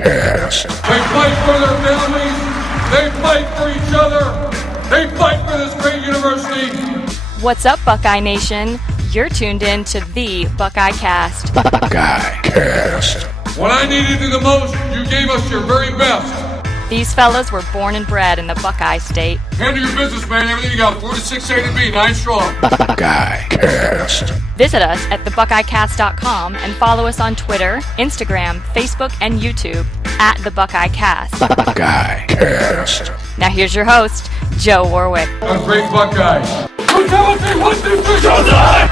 Cast. They fight for their families. They fight for each other. They fight for this great university. What's up, Buckeye Nation? You're tuned in to the Buckeye Cast. Buckeye Cast. When I needed you the most, you gave us your very best. These fellas were born and bred in the Buckeye State. Handle your business, man. Everything you got. 4 to 6 A to B, 9 strong. Buckeye Cast. Visit us at thebuckeyecast.com and follow us on Twitter, Instagram, Facebook, and YouTube at the Buckeye Cast. Buckeye Cast. Now here's your host, Joe Warwick. A great Buckeye. Brutality, 1, 2, 3, go die!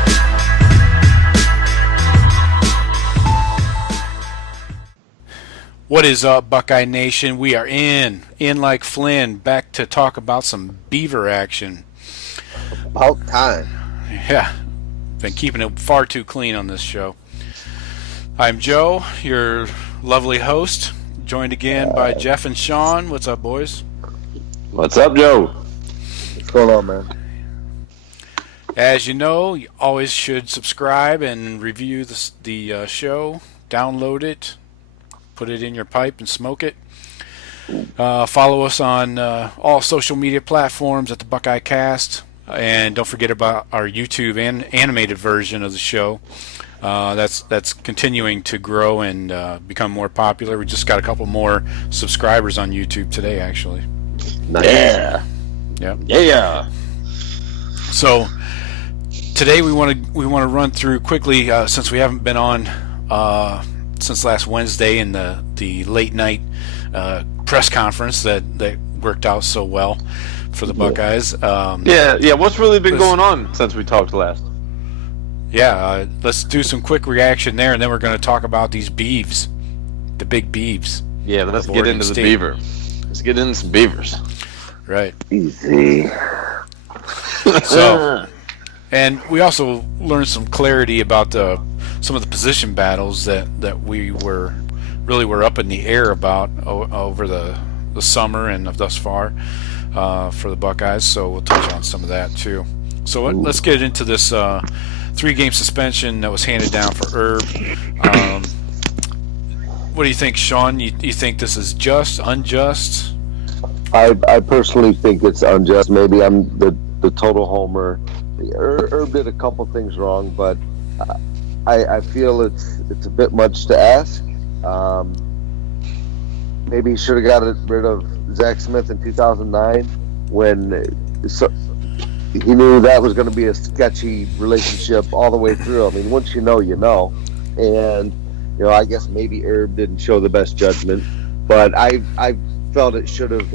What is up, Buckeye Nation? We are in like Flynn, back to talk about some Beaver action. About time. Yeah, been keeping it far too clean on this show. I'm Joe, your lovely host, joined again by Jeff and Sean. What's up, boys? What's up, Joe? What's going on, man? As you know, you always should subscribe and review the show, download it, put it in your pipe and smoke it. Follow us on all social media platforms at the Buckeye Cast, and don't forget about our YouTube and animated version of the show. That's continuing to grow and become more popular. We just got a couple more subscribers on YouTube today, actually. Nice. Yeah. So today we want to run through quickly, since we haven't been on since last Wednesday in the late night press conference that worked out so well for the Buckeyes. What's really been going on since we talked last? Let's do some quick reaction there, and then we're going to talk about these Beavs, the big Beavs. Yeah, let's get into the Beaver. Let's get into some Beavers. Right. Easy. So, and we also learned some clarity about some of the position battles that we were up in the air about over the summer and thus far for the Buckeyes. So we'll touch on some of that too. So let's get into this 3-game suspension that was handed down for Herb. What do you think, Sean? You think this is just, unjust? I personally think it's unjust. Maybe I'm the total homer. Herb did a couple things wrong, but I feel it's a bit much to ask. Maybe he should have got rid of Zach Smith in 2009 when he knew that was going to be a sketchy relationship all the way through. I mean, once you know, you know. And, I guess maybe Herb didn't show the best judgment, but I felt it should have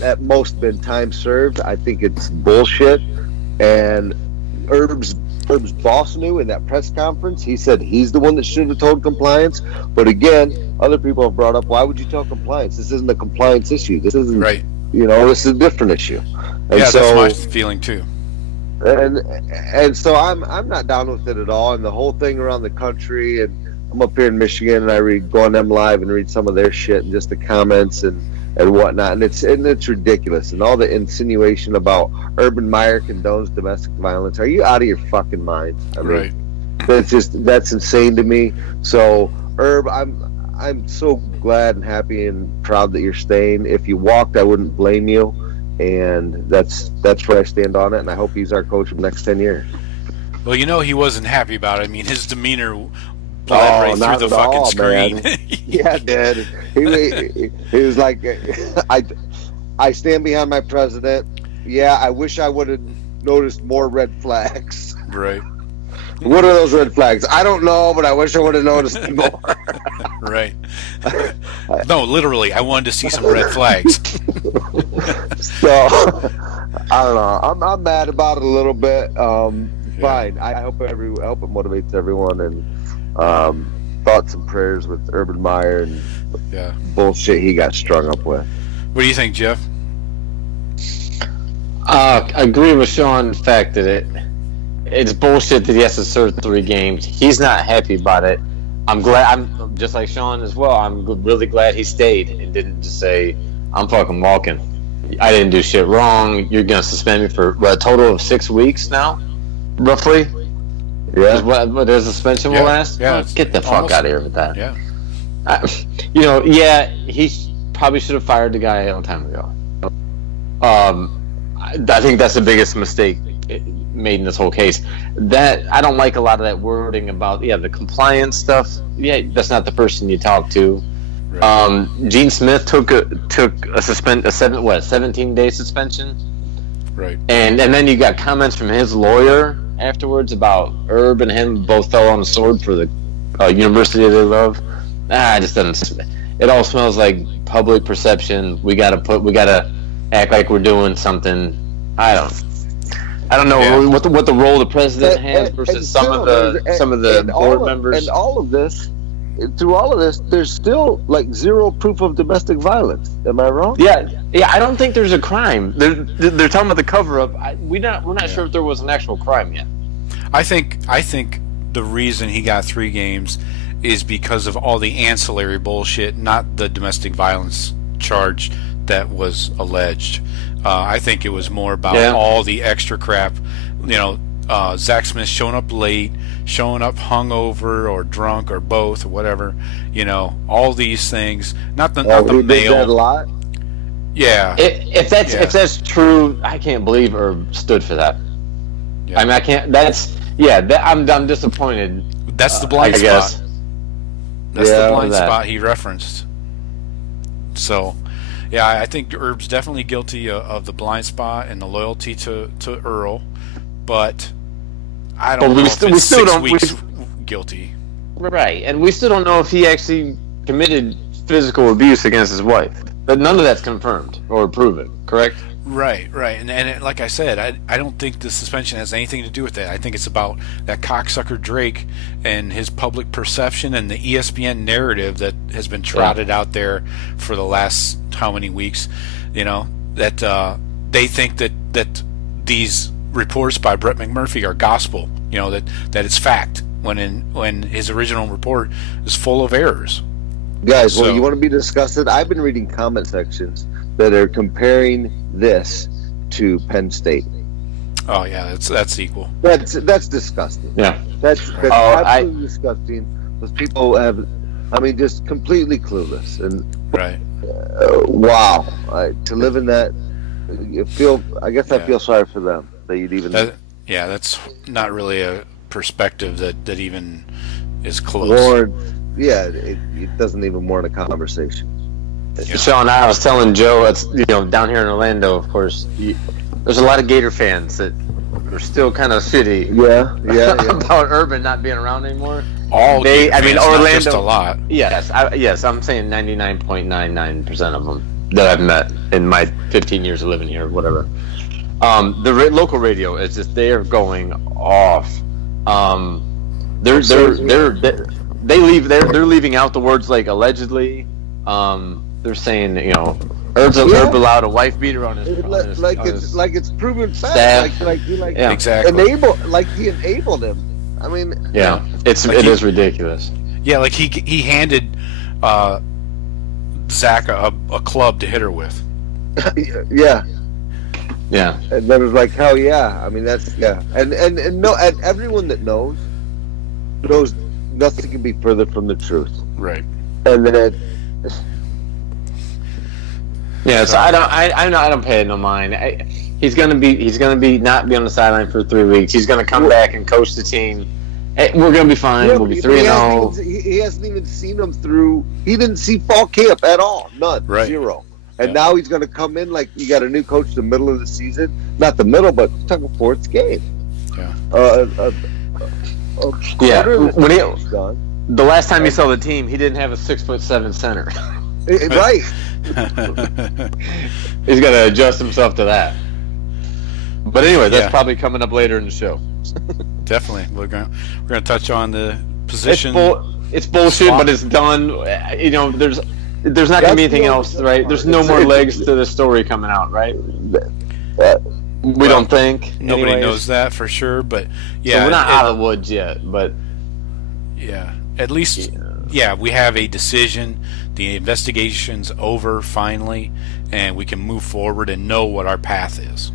at most been time served. I think it's bullshit. And Herb's boss knew in that press conference. He said he's the one that should have told compliance. But again, other people have brought up, why would you tell compliance? This isn't a compliance issue. This isn't right. This is a different issue. And yeah, that's my feeling too. And so I'm not down with it at all. And the whole thing around the country, and I'm up here in Michigan, and I go on them live and read some of their shit and just the comments and whatnot, and it's ridiculous, and all the insinuation about Urban Meyer condones domestic violence. Are you out of your fucking mind? I mean, right. That's insane to me. So Herb, I'm so glad and happy and proud that you're staying. If you walked, I wouldn't blame you, and that's where I stand on it. And I hope he's our coach for the next 10 years. Well, he wasn't happy about it. I mean, his demeanor bled right through the fucking screen. Yeah, dude. He was like, I stand behind my president. Yeah, I wish I would have noticed more red flags. Right. What are those red flags? I don't know, but I wish I would have noticed more. Right. No, literally, I wanted to see some red flags. So, I don't know. I'm mad about it a little bit. Fine. I hope it motivates everyone, and thoughts and prayers with Urban Meyer and bullshit he got strung up with. What do you think, Jeff? I agree with Sean. The fact that it's bullshit that he has to serve 3 games. He's not happy about it. I'm glad. I'm just like Sean as well. I'm really glad he stayed and didn't just say, "I'm fucking walking. I didn't do shit wrong. You're gonna suspend me for a total of 6 weeks now, roughly." Yeah. What their suspension will last? Yeah. Get the fuck out of here with that. Yeah. Probably should have fired the guy a long time ago. I think that's the biggest mistake made in this whole case. That I don't like a lot of that wording about the compliance stuff. Yeah, that's not the person you talk to. Right. Gene Smith took a 17-day suspension. Right. And then you got comments from his lawyer afterwards about Herb and him both fell on the sword for the university they love. It just doesn't. It all smells like public perception. We gotta act like we're doing something. I don't know what the role the president has versus some of the board members. And all of this, through all of this, there's still like zero proof of domestic violence. Am I wrong? Yeah. I don't think there's a crime. They're talking about the cover-up. We're not sure if there was an actual crime yet. I think the reason he got 3 games is because of all the ancillary bullshit, not the domestic violence charge that was alleged. I think it was more about all the extra crap. Zach Smith showing up late, showing up hungover or drunk or both or whatever. All these things. Not the mail. Did that a lot? Yeah. If that's true, I can't believe Herb stood for that. Yeah. I mean, I can't. I'm disappointed. That's the blind spot. That's the blind spot he referenced. So, I think Herb's definitely guilty of the blind spot and the loyalty to Earl, but I don't know if it's 6 weeks guilty. Right, and we still don't know if he actually committed physical abuse against his wife. But none of that's confirmed or proven, correct? Right. And like I said, I don't think the suspension has anything to do with that. I think it's about that cocksucker Drake and his public perception and the ESPN narrative that has been trotted out there for the last how many weeks, that they think that these reports by Brett McMurphy are gospel, that it's fact, when his original report is full of errors. Guys, you want to be disgusted? I've been reading comment sections that are comparing this to Penn State. Oh yeah, that's equal. That's disgusting. Yeah, that's absolutely disgusting. Those people have, just completely clueless and right. Wow, to live in that, I feel sorry for them that you'd even. That's not really a perspective that even is close. Or, it doesn't even warrant a conversation. Sean, I was telling Joe, it's down here in Orlando, of course, there's a lot of Gator fans that are still kind of shitty. About Urban not being around anymore. Orlando, not just a lot. Yes, I'm saying 99.99% of them that I've met in my 15 years of living here, whatever. The local radio is just, they are going off. They're leaving out the words like allegedly. They're saying, Herb's allowed a wife beater on his it's proven fact. Like he enabled him. It is ridiculous. Yeah, like he handed Zach a club to hit her with. Yeah. And then it was like, hell yeah. And everyone that knows nothing can be further from the truth. Right. And then so I don't pay no mind. He's gonna not be on the sideline for 3 weeks. He's gonna come back and coach the team. We're gonna be fine. We'll be 3-0. He hasn't even seen them through. He didn't see fall camp at all. None. Right. 0. And now he's gonna come in like you got a new coach in the middle of the season. Not the middle, but talking 4th game. The last time you saw the team, he didn't have a 6'7" center. Right. He's got to adjust himself to that. But anyway, that's probably coming up later in the show. Definitely, we're gonna touch on the position. It's bullshit, but it's done. There's not gonna be anything else, right? There's no more legs to the story coming out, right? We don't think. Nobody knows that for sure, but so we're not out of the woods yet. But at least we have a decision. The investigation's over finally, and we can move forward and know what our path is.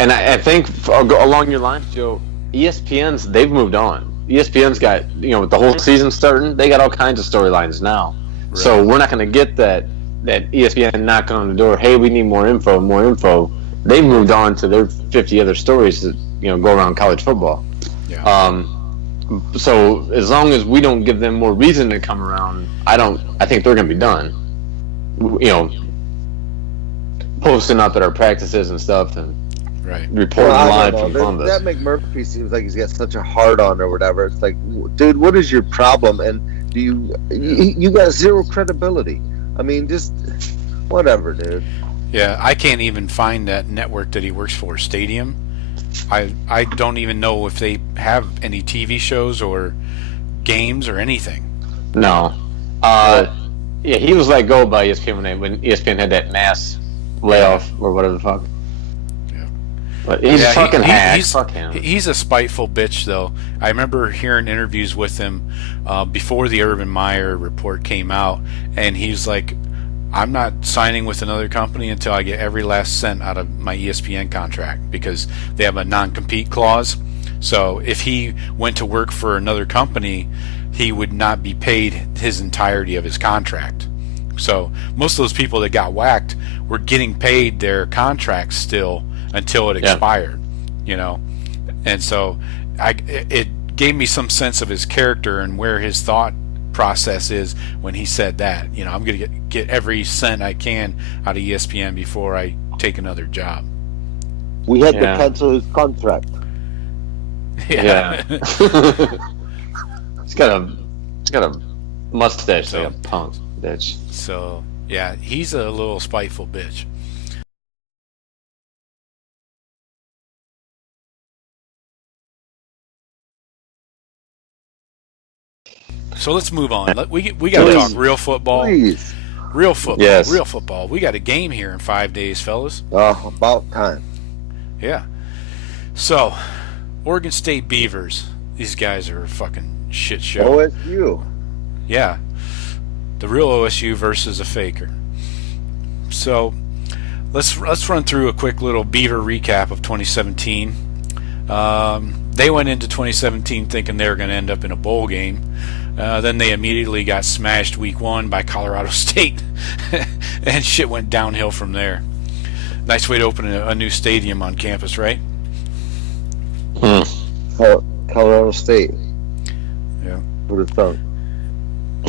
And I think along your lines, Joe, ESPN's they've moved on. ESPN's got, with the whole season starting, they got all kinds of storylines now. Right. So we're not going to get that ESPN knocking on the door, hey, we need more info, more info. They've moved on to their 50 other stories that, go around college football. Yeah. So as long as we don't give them more reason to come around, I think they're going to be done. Posting up at our practices and stuff and right. reporting live from Columbus. That McMurphy seems like he's got such a hard on or whatever. It's like, dude, what is your problem? And do you got zero credibility? I mean, just whatever, dude. Yeah, I can't even find that network that he works for, Stadium. I don't even know if they have any TV shows or games or anything. No. Yeah, he was let go by ESPN when ESPN had that mass layoff or whatever the fuck. Yeah. But he's fucking hack. Fuck him. He's a spiteful bitch, though. I remember hearing interviews with him before the Urban Meyer report came out, and he was like, I'm not signing with another company until I get every last cent out of my ESPN contract, because they have a non-compete clause. So if he went to work for another company, he would not be paid his entirety of his contract. So most of those people that got whacked were getting paid their contracts still until it expired, And so it gave me some sense of his character and where his thought process is when he said that. I'm going to get every cent I can out of ESPN before I take another job. We had to cancel his contract. Yeah. He's got a mustache like a punk bitch. So yeah, he's a little spiteful bitch. So let's move on. We got to talk real football. Please. Real football. Yes. Real football. We got a game here in 5 days, fellas. About time. Yeah. So, Oregon State Beavers. These guys are a fucking shit show. OSU. Yeah. The real OSU versus a faker. So, let's run through a quick little Beaver recap of 2017. They went into 2017 thinking they were going to end up in a bowl game. Then they immediately got smashed week 1 by Colorado State, and shit went downhill from there. Nice way to open a new stadium on campus, right? Colorado State. Yeah. Who would have thunk?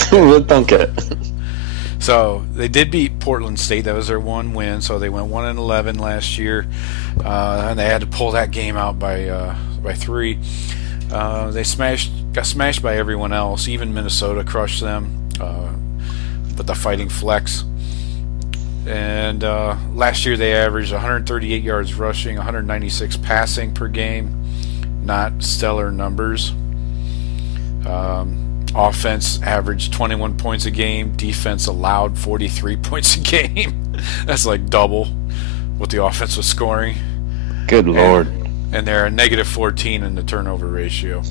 Who would thunk it? So they did beat Portland State. That was their one win. So they went 1-11 last year, and they had to pull that game out by 3. They got smashed by everyone else. Even Minnesota crushed them, but the Fighting Flex. And last year they averaged 138 yards rushing, 196 passing per game. Not stellar numbers. Offense averaged 21 points a game. Defense allowed 43 points a game. That's like double what the offense was scoring. Good Lord. And they're a -14 in the turnover ratio.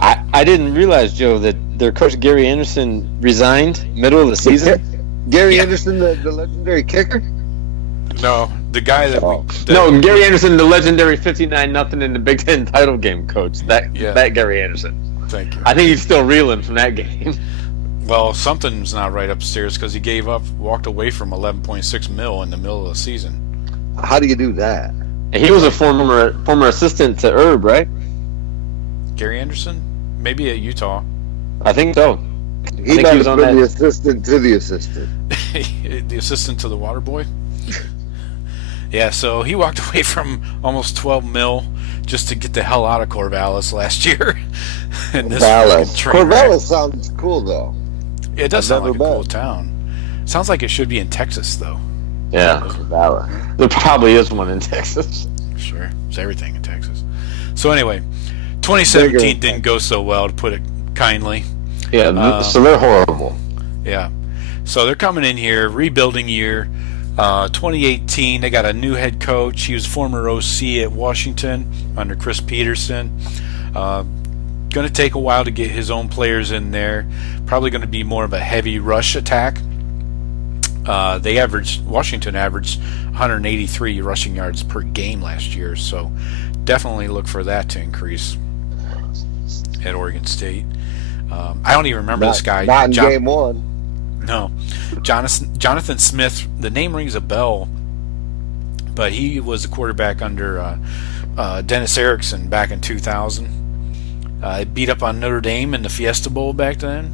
I didn't realize, Joe, that their coach Gary Anderson resigned middle of the season. Gary Anderson, the legendary kicker? No, the guy that No, Gary Anderson, the legendary 59-0 in the Big Ten title game coach. That Gary Anderson. Thank you. I think he's still reeling from that game. Well, something's not right upstairs because he walked away from $11.6 million in the middle of the season. How do you do that? He was a former assistant to Herb, right? Gary Anderson? Maybe at Utah. I think so. He might have been the assistant to the assistant. The assistant to the water boy? Yeah, so he walked away from almost $12 million just to get the hell out of Corvallis last year. And Corvallis sounds cool, though. It does sound like a cool town. Sounds like it should be in Texas, though. Yeah, Corvallis. There probably is one in Texas. Sure, there's everything in Texas. So anyway, 2017 didn't go so well, to put it kindly. Yeah, so they're horrible. Yeah. So they're coming in here, rebuilding year. 2018, they got a new head coach. He was former OC at Washington under Chris Peterson. Going to take a while to get his own players in there. Probably going to be more of a heavy rush attack. Washington averaged 183 rushing yards per game last year, so definitely look for that to increase. at Oregon State. I don't even remember this guy. Not in game one. No. Jonathan Smith, the name rings a bell, but he was the quarterback under Dennis Erickson back in 2000. Beat up on Notre Dame in the Fiesta Bowl back then.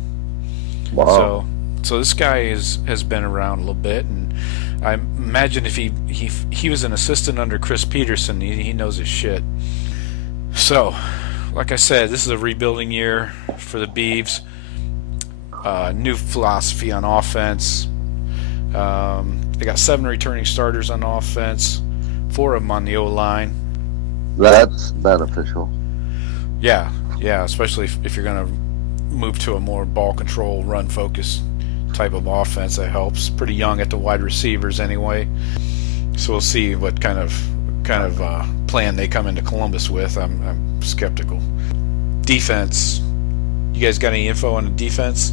Wow. So this guy has been around a little bit, and I imagine if he was an assistant under Chris Peterson, he knows his shit. So, like I said, this is a rebuilding year for the Beavs. New philosophy on offense. They got 7 returning starters on offense, 4 of them on the O-line. That's beneficial. Yeah, especially if you're going to move to a more ball control, run focus type of offense. That helps. Pretty young at the wide receivers anyway, so we'll see what kind of plan they come into Columbus with. I'm skeptical. Defense. You guys got any info on the defense?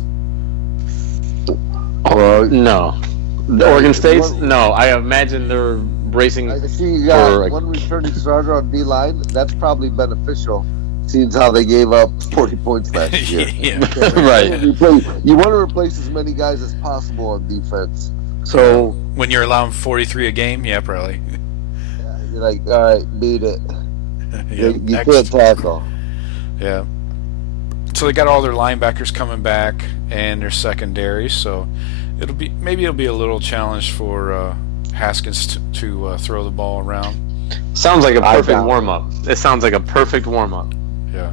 No. The Oregon State's? No. I imagine they're bracing. I see you got one returning starter on D-line. That's probably beneficial, seeing how they gave up 40 points last year. Yeah. Right. You want to replace as many guys as possible on defense. So when you're allowing 43 a game, yeah, probably. You're like, all right, beat it. Yeah, you can't tackle. Yeah. So they got all their linebackers coming back and their secondary. So it'll be a little challenge for Haskins to throw the ball around. Sounds like a perfect warm-up. It sounds like a perfect warm-up. Yeah.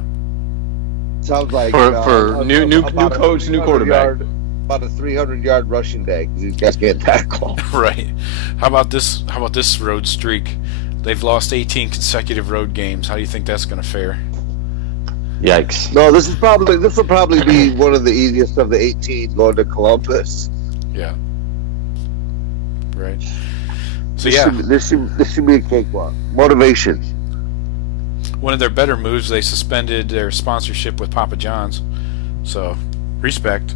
Sounds like for new coach, new quarterback. About a 300-yard rushing day because these guys can't tackle. Right. How about this road streak? They've lost 18 consecutive road games. How do you think that's going to fare? Yikes. No, this will probably be one of the easiest of the 18 going to Columbus. Yeah. Right. So this should be a cakewalk. Motivation. One of their better moves, they suspended their sponsorship with Papa John's. So, respect.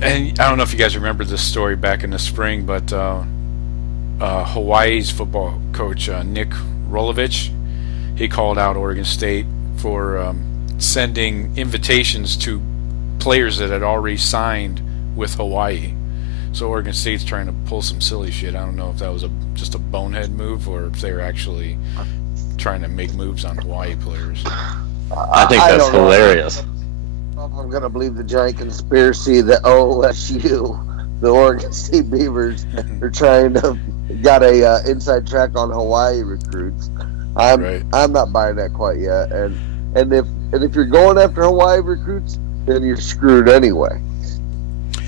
And I don't know if you guys remember this story back in the spring, but Hawaii's football coach Nick Rolovich, he called out Oregon State for sending invitations to players that had already signed with Hawaii. So Oregon State's trying to pull some silly shit. I don't know if that was just a bonehead move or if they were actually trying to make moves on Hawaii players. I think that's hilarious. I'm going to believe the giant conspiracy that OSU, the Oregon State Beavers, are trying to got a inside track on Hawaii recruits. I'm not buying that quite yet. And if you're going after Hawaii recruits, then you're screwed anyway.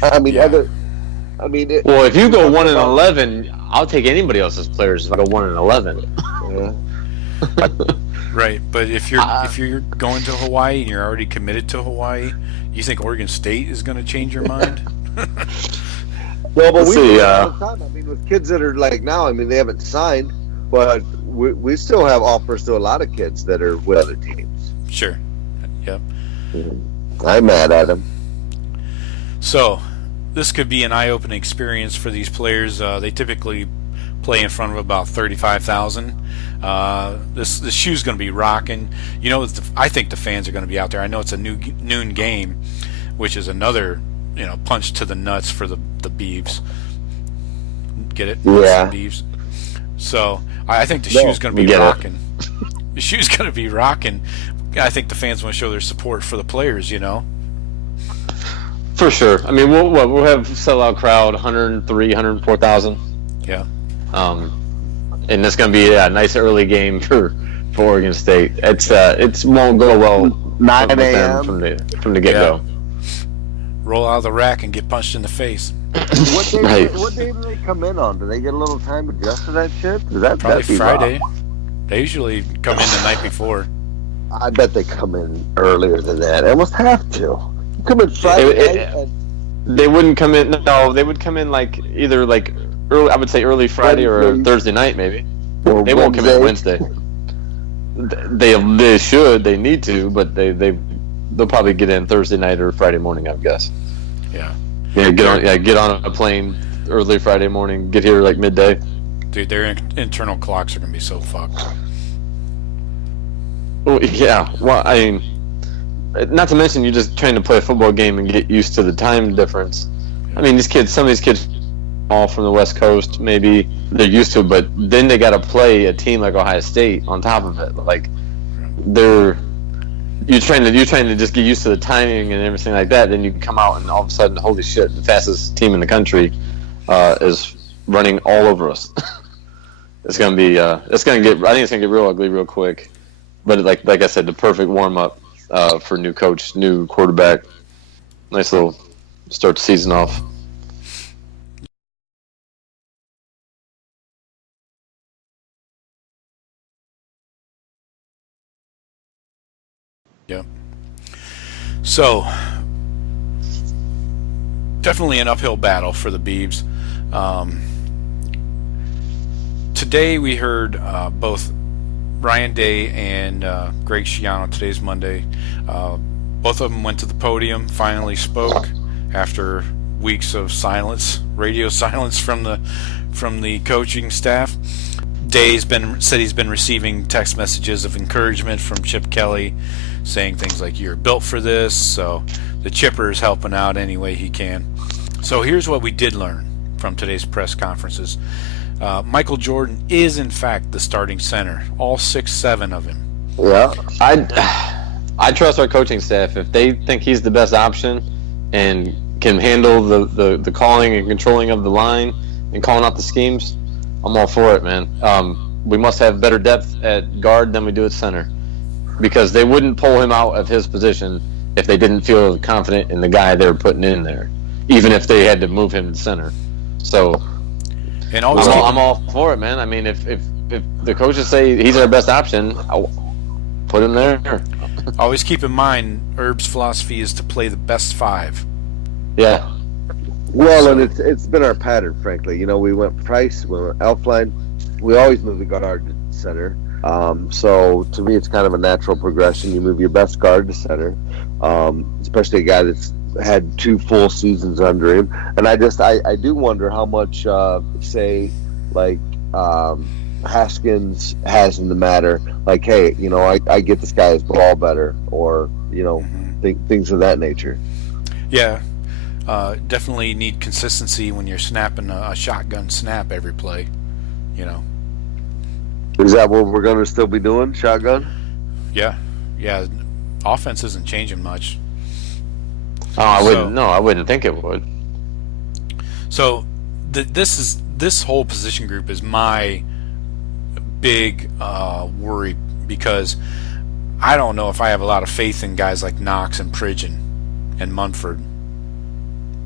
Well, if you go 1-11, I'll take anybody else's players if I go 1-11. Yeah. Right, but if you're going to Hawaii and you're already committed to Hawaii, you think Oregon State is going to change your mind? Well, but we see. All the time. I mean, with kids that are like now, I mean, they haven't signed, but we still have offers to a lot of kids that are with other teams. Sure. Yep. I'm mad at them. So, this could be an eye-opening experience for these players. They typically play in front of about 35,000. This shoe's going to be rocking. You know, I think the fans are going to be out there. I know it's a noon game, which is another punch to the nuts for the Beavs. Get it? Yeah. The Beavs. So I think the shoe's going to be rocking. The shoe's going to be rocking. I think the fans want to show their support for the players. For sure. I mean, we'll have sellout crowd, 103, 104,000. Yeah. And it's going to be a nice early game for Oregon State. It won't go well 9 a.m. from the get-go. Roll out of the rack and get punched in the face. What day do they come in on? Do they get a little time adjust to that shit? Probably Friday. They usually come in the night before. I bet they come in earlier than that. They almost have to. Come in Friday. They wouldn't come in. No, they would come in either early. I would say early Friday or Thursday night, maybe. Or they won't come in Wednesday. They should. They need to, but they'll probably get in Thursday night or Friday morning, I guess. Yeah. Yeah. Get on a plane early Friday morning. Get here midday. Dude, their internal clocks are going to be so fucked. Well, yeah. Well, I mean, not to mention you're just trying to play a football game and get used to the time difference. I mean, some of these kids, all from the West Coast, maybe they're used to it, but then they got to play a team like Ohio State on top of it. Like, you're trying to just get used to the timing and everything like that. Then you come out and all of a sudden, holy shit, the fastest team in the country is running all over us. It's gonna be. I think it's gonna get real ugly real quick. But like I said, the perfect warm up for new coach, new quarterback. Nice little start the season off. Yep. So, definitely an uphill battle for the Beavs. Today we heard both Ryan Day and Greg Schiano. Today's Monday. Both of them went to the podium, finally spoke after weeks of silence, radio silence from the coaching staff. Day's said he's been receiving text messages of encouragement from Chip Kelly, saying things like, "You're built for this." So the Chipper is helping out any way he can. So here's what we did learn from today's press conferences. Michael Jordan is in fact the starting center, all 6'7" of him. Yeah, I trust our coaching staff. If they think he's the best option and can handle the calling and controlling of the line and calling out the schemes, I'm all for it, man. We must have better depth at guard than we do at center, because they wouldn't pull him out of his position if they didn't feel confident in the guy they were putting in there, even if they had to move him to center. So And I'm all for it, man. I mean, if the coaches say he's our best option, I'll put him there. always keep in mind, Herb's philosophy is to play the best five. Yeah. Well, and it's been our pattern, frankly. You know, we went Price, we went Elfline. We always move the guard to center. So to me, it's kind of a natural progression. You move your best guard to center, especially a guy that's had 2 full seasons under him. And I do wonder how much, say, like Haskins has in the matter. Like, hey, you know, I get this guy's ball better, or, you know, things of that nature. Yeah. Definitely need consistency when you're snapping a shotgun snap every play, you know. Is that what we're going to still be doing, shotgun? Yeah. Offense isn't changing much. Oh, I wouldn't. No, I wouldn't think it would. So this whole position group is my big worry, because I don't know if I have a lot of faith in guys like Knox and Pridgeon and Munford.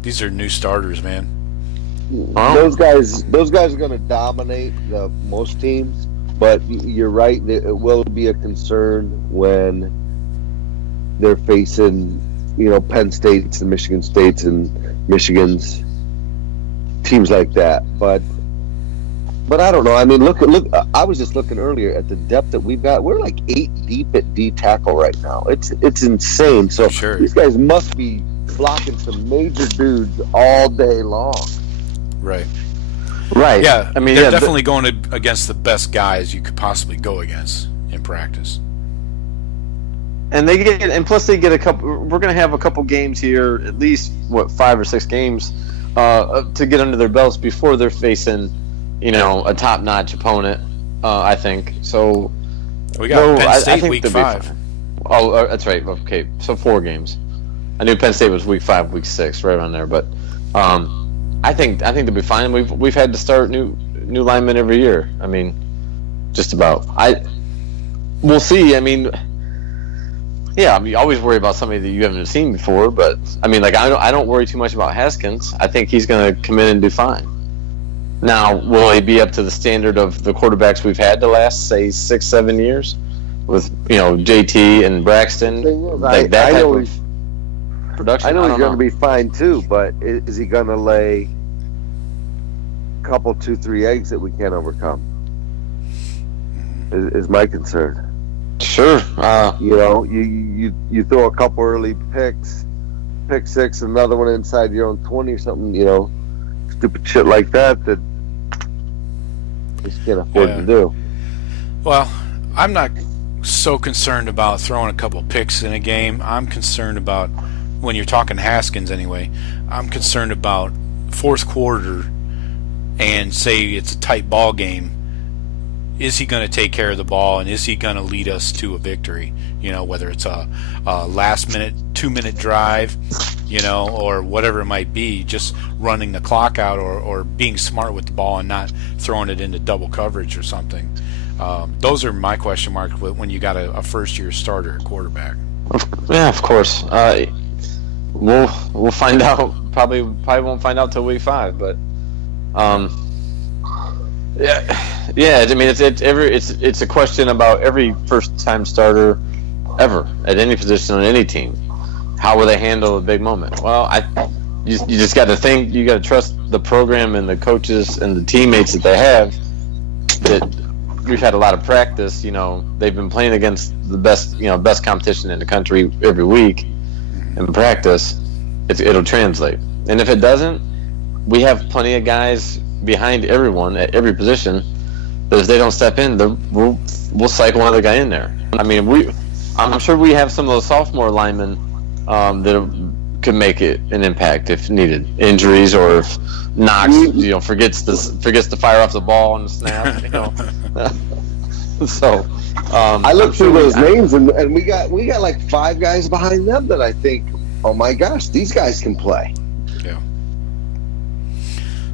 These are new starters, man. Those guys are going to dominate most teams, but you're right. It will be a concern when they're facing, you know, Penn States and Michigan States and Michigan's, teams like that. But I don't know. I mean, look. I was just looking earlier at the depth that we've got. We're like 8 deep at D tackle right now. It's insane. So sure. These guys must be blocking some major dudes all day long. Right. Yeah. I mean, they're definitely going against the best guys you could possibly go against in practice. And plus they get a couple. We're going to have a couple games here, at least 5 or 6 games, to get under their belts before they're facing, you know, a top-notch opponent. I think so. We got Penn State week 5. Oh, that's right. Okay, so 4 games. I knew Penn State was week 5, week 6, right around there. But I think they'll be fine. We've had to start new linemen every year. I mean, just about. We'll see. I mean, yeah. I mean, you always worry about somebody that you haven't seen before. But I mean, like I don't worry too much about Haskins. I think he's going to come in and do fine. Now, will he be up to the standard of the quarterbacks we've had the last, say, 6-7 years, with, you know, JT and Braxton, like that type of production? I know he's going to be fine too, but is he going to lay a couple, 2-3 eggs that we can't overcome? Is my concern. Sure. You know, you throw a couple early picks, pick 6, another one inside your own 20 or something. You know, stupid shit like that. just can't afford to do. Well, I'm not so concerned about throwing a couple picks in a game. I'm concerned about, when you're talking Haskins anyway, I'm concerned about fourth quarter and say it's a tight ball game. Is he going to take care of the ball, and is he going to lead us to a victory? You know, whether it's a last minute, 2-minute drive, you know, or whatever it might be, just running the clock out or being smart with the ball and not throwing it into double coverage or something. Those are my question marks when you got a first-year starter at quarterback. Yeah, of course. We'll find out. Probably won't find out till week 5, but yeah. I mean, it's a question about every first-time starter ever at any position on any team. How will they handle a big moment? Well, you just got to think. You got to trust the program and the coaches and the teammates that they have. That we've had a lot of practice. You know, they've been playing against the best competition in the country every week in practice. It'll translate. And if it doesn't, we have plenty of guys behind everyone at every position that if they don't step in, we'll cycle another guy in there. I mean, I'm sure we have some of those sophomore linemen that could make it an impact if needed. Injuries, or if Knox, forgets to fire off the ball on the snap. You know, so I looked through those names, and we got like 5 guys behind them that I think, oh my gosh, these guys can play. Yeah.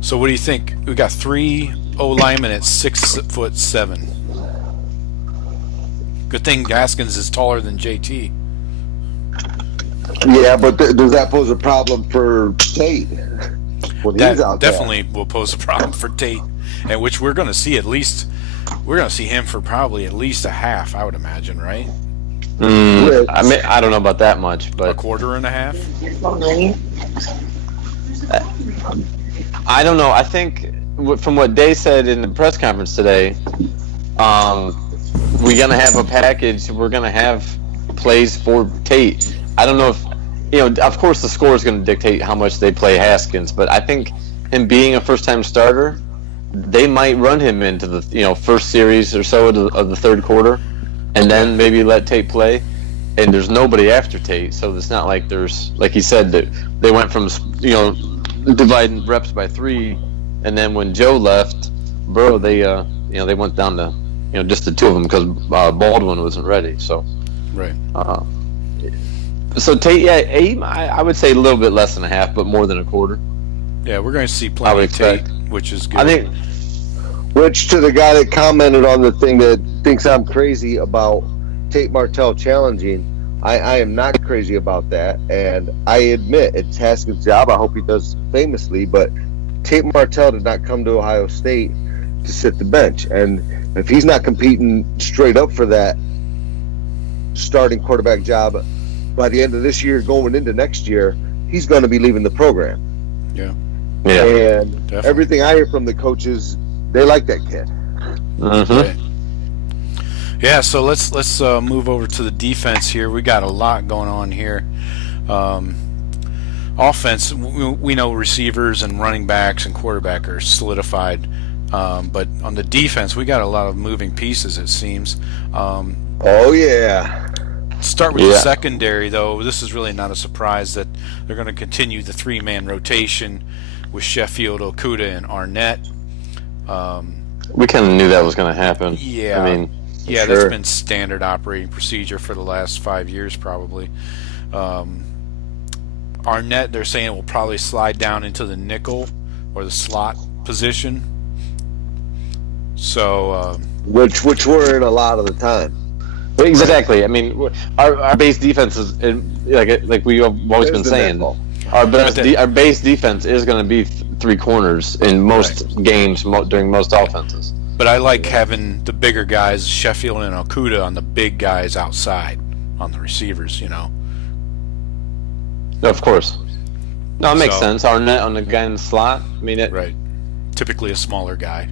So what do you think? We got 3 O-linemen at 6'7". Good thing Haskins is taller than JT. Yeah, but does that pose a problem for Tate when he's out there? Definitely will pose a problem for Tate, and which we're going to see him for probably at least a half, I would imagine, right? I don't know about that much, but a quarter and a half. I don't know. I think from what Day said in the press conference today, we're gonna have a package. We're gonna have plays for Tate. I don't know if of course the score is going to dictate how much they play Haskins, but I think him being a first-time starter, they might run him into the first series or so of the third quarter, and then maybe let Tate play. And there's nobody after Tate, so it's not like there's, like he said, that they went from dividing reps by 3, and then when Joe left, they went down to just the 2 of them because Baldwin wasn't ready. So right. So Tate, I would say a little bit less than a half, but more than a quarter. Yeah, we're going to see plenty of Tate, which is good. I think. Which, to the guy that commented on the thing that thinks I'm crazy about Tate Martell challenging, I am not crazy about that, and I admit it's Haskins' job. I hope he does famously, but Tate Martell did not come to Ohio State to sit the bench, and if he's not competing straight up for that starting quarterback job by the end of this year going into next year, he's going to be leaving the program. Yeah. And definitely. Everything I hear from the coaches, they like that kid. Mm-hmm. Right. Yeah, so let's move over to the defense here. We got a lot going on here. Offense, we know receivers and running backs and quarterback are solidified, but on the defense, we got a lot of moving pieces, it seems. Oh yeah. Start with the secondary, though. This is really not a surprise that they're going to continue the 3-man rotation with Sheffield, Okuda, and Arnett. We kind of knew that was going to happen. Yeah. I mean, yeah, that's been standard operating procedure for the last 5 years, probably. Arnett, they're saying, will probably slide down into the nickel or the slot position. So, which we're in a lot of the time. Exactly. I mean, our base defense is like we've always been saying. Our base defense is going to be 3 corners in most games during most offenses. But I like having the bigger guys, Sheffield and Okuda, on the big guys outside, on the receivers. Of course. No, it makes sense. Arnett on the guy in the slot. I mean, right. Typically a smaller guy.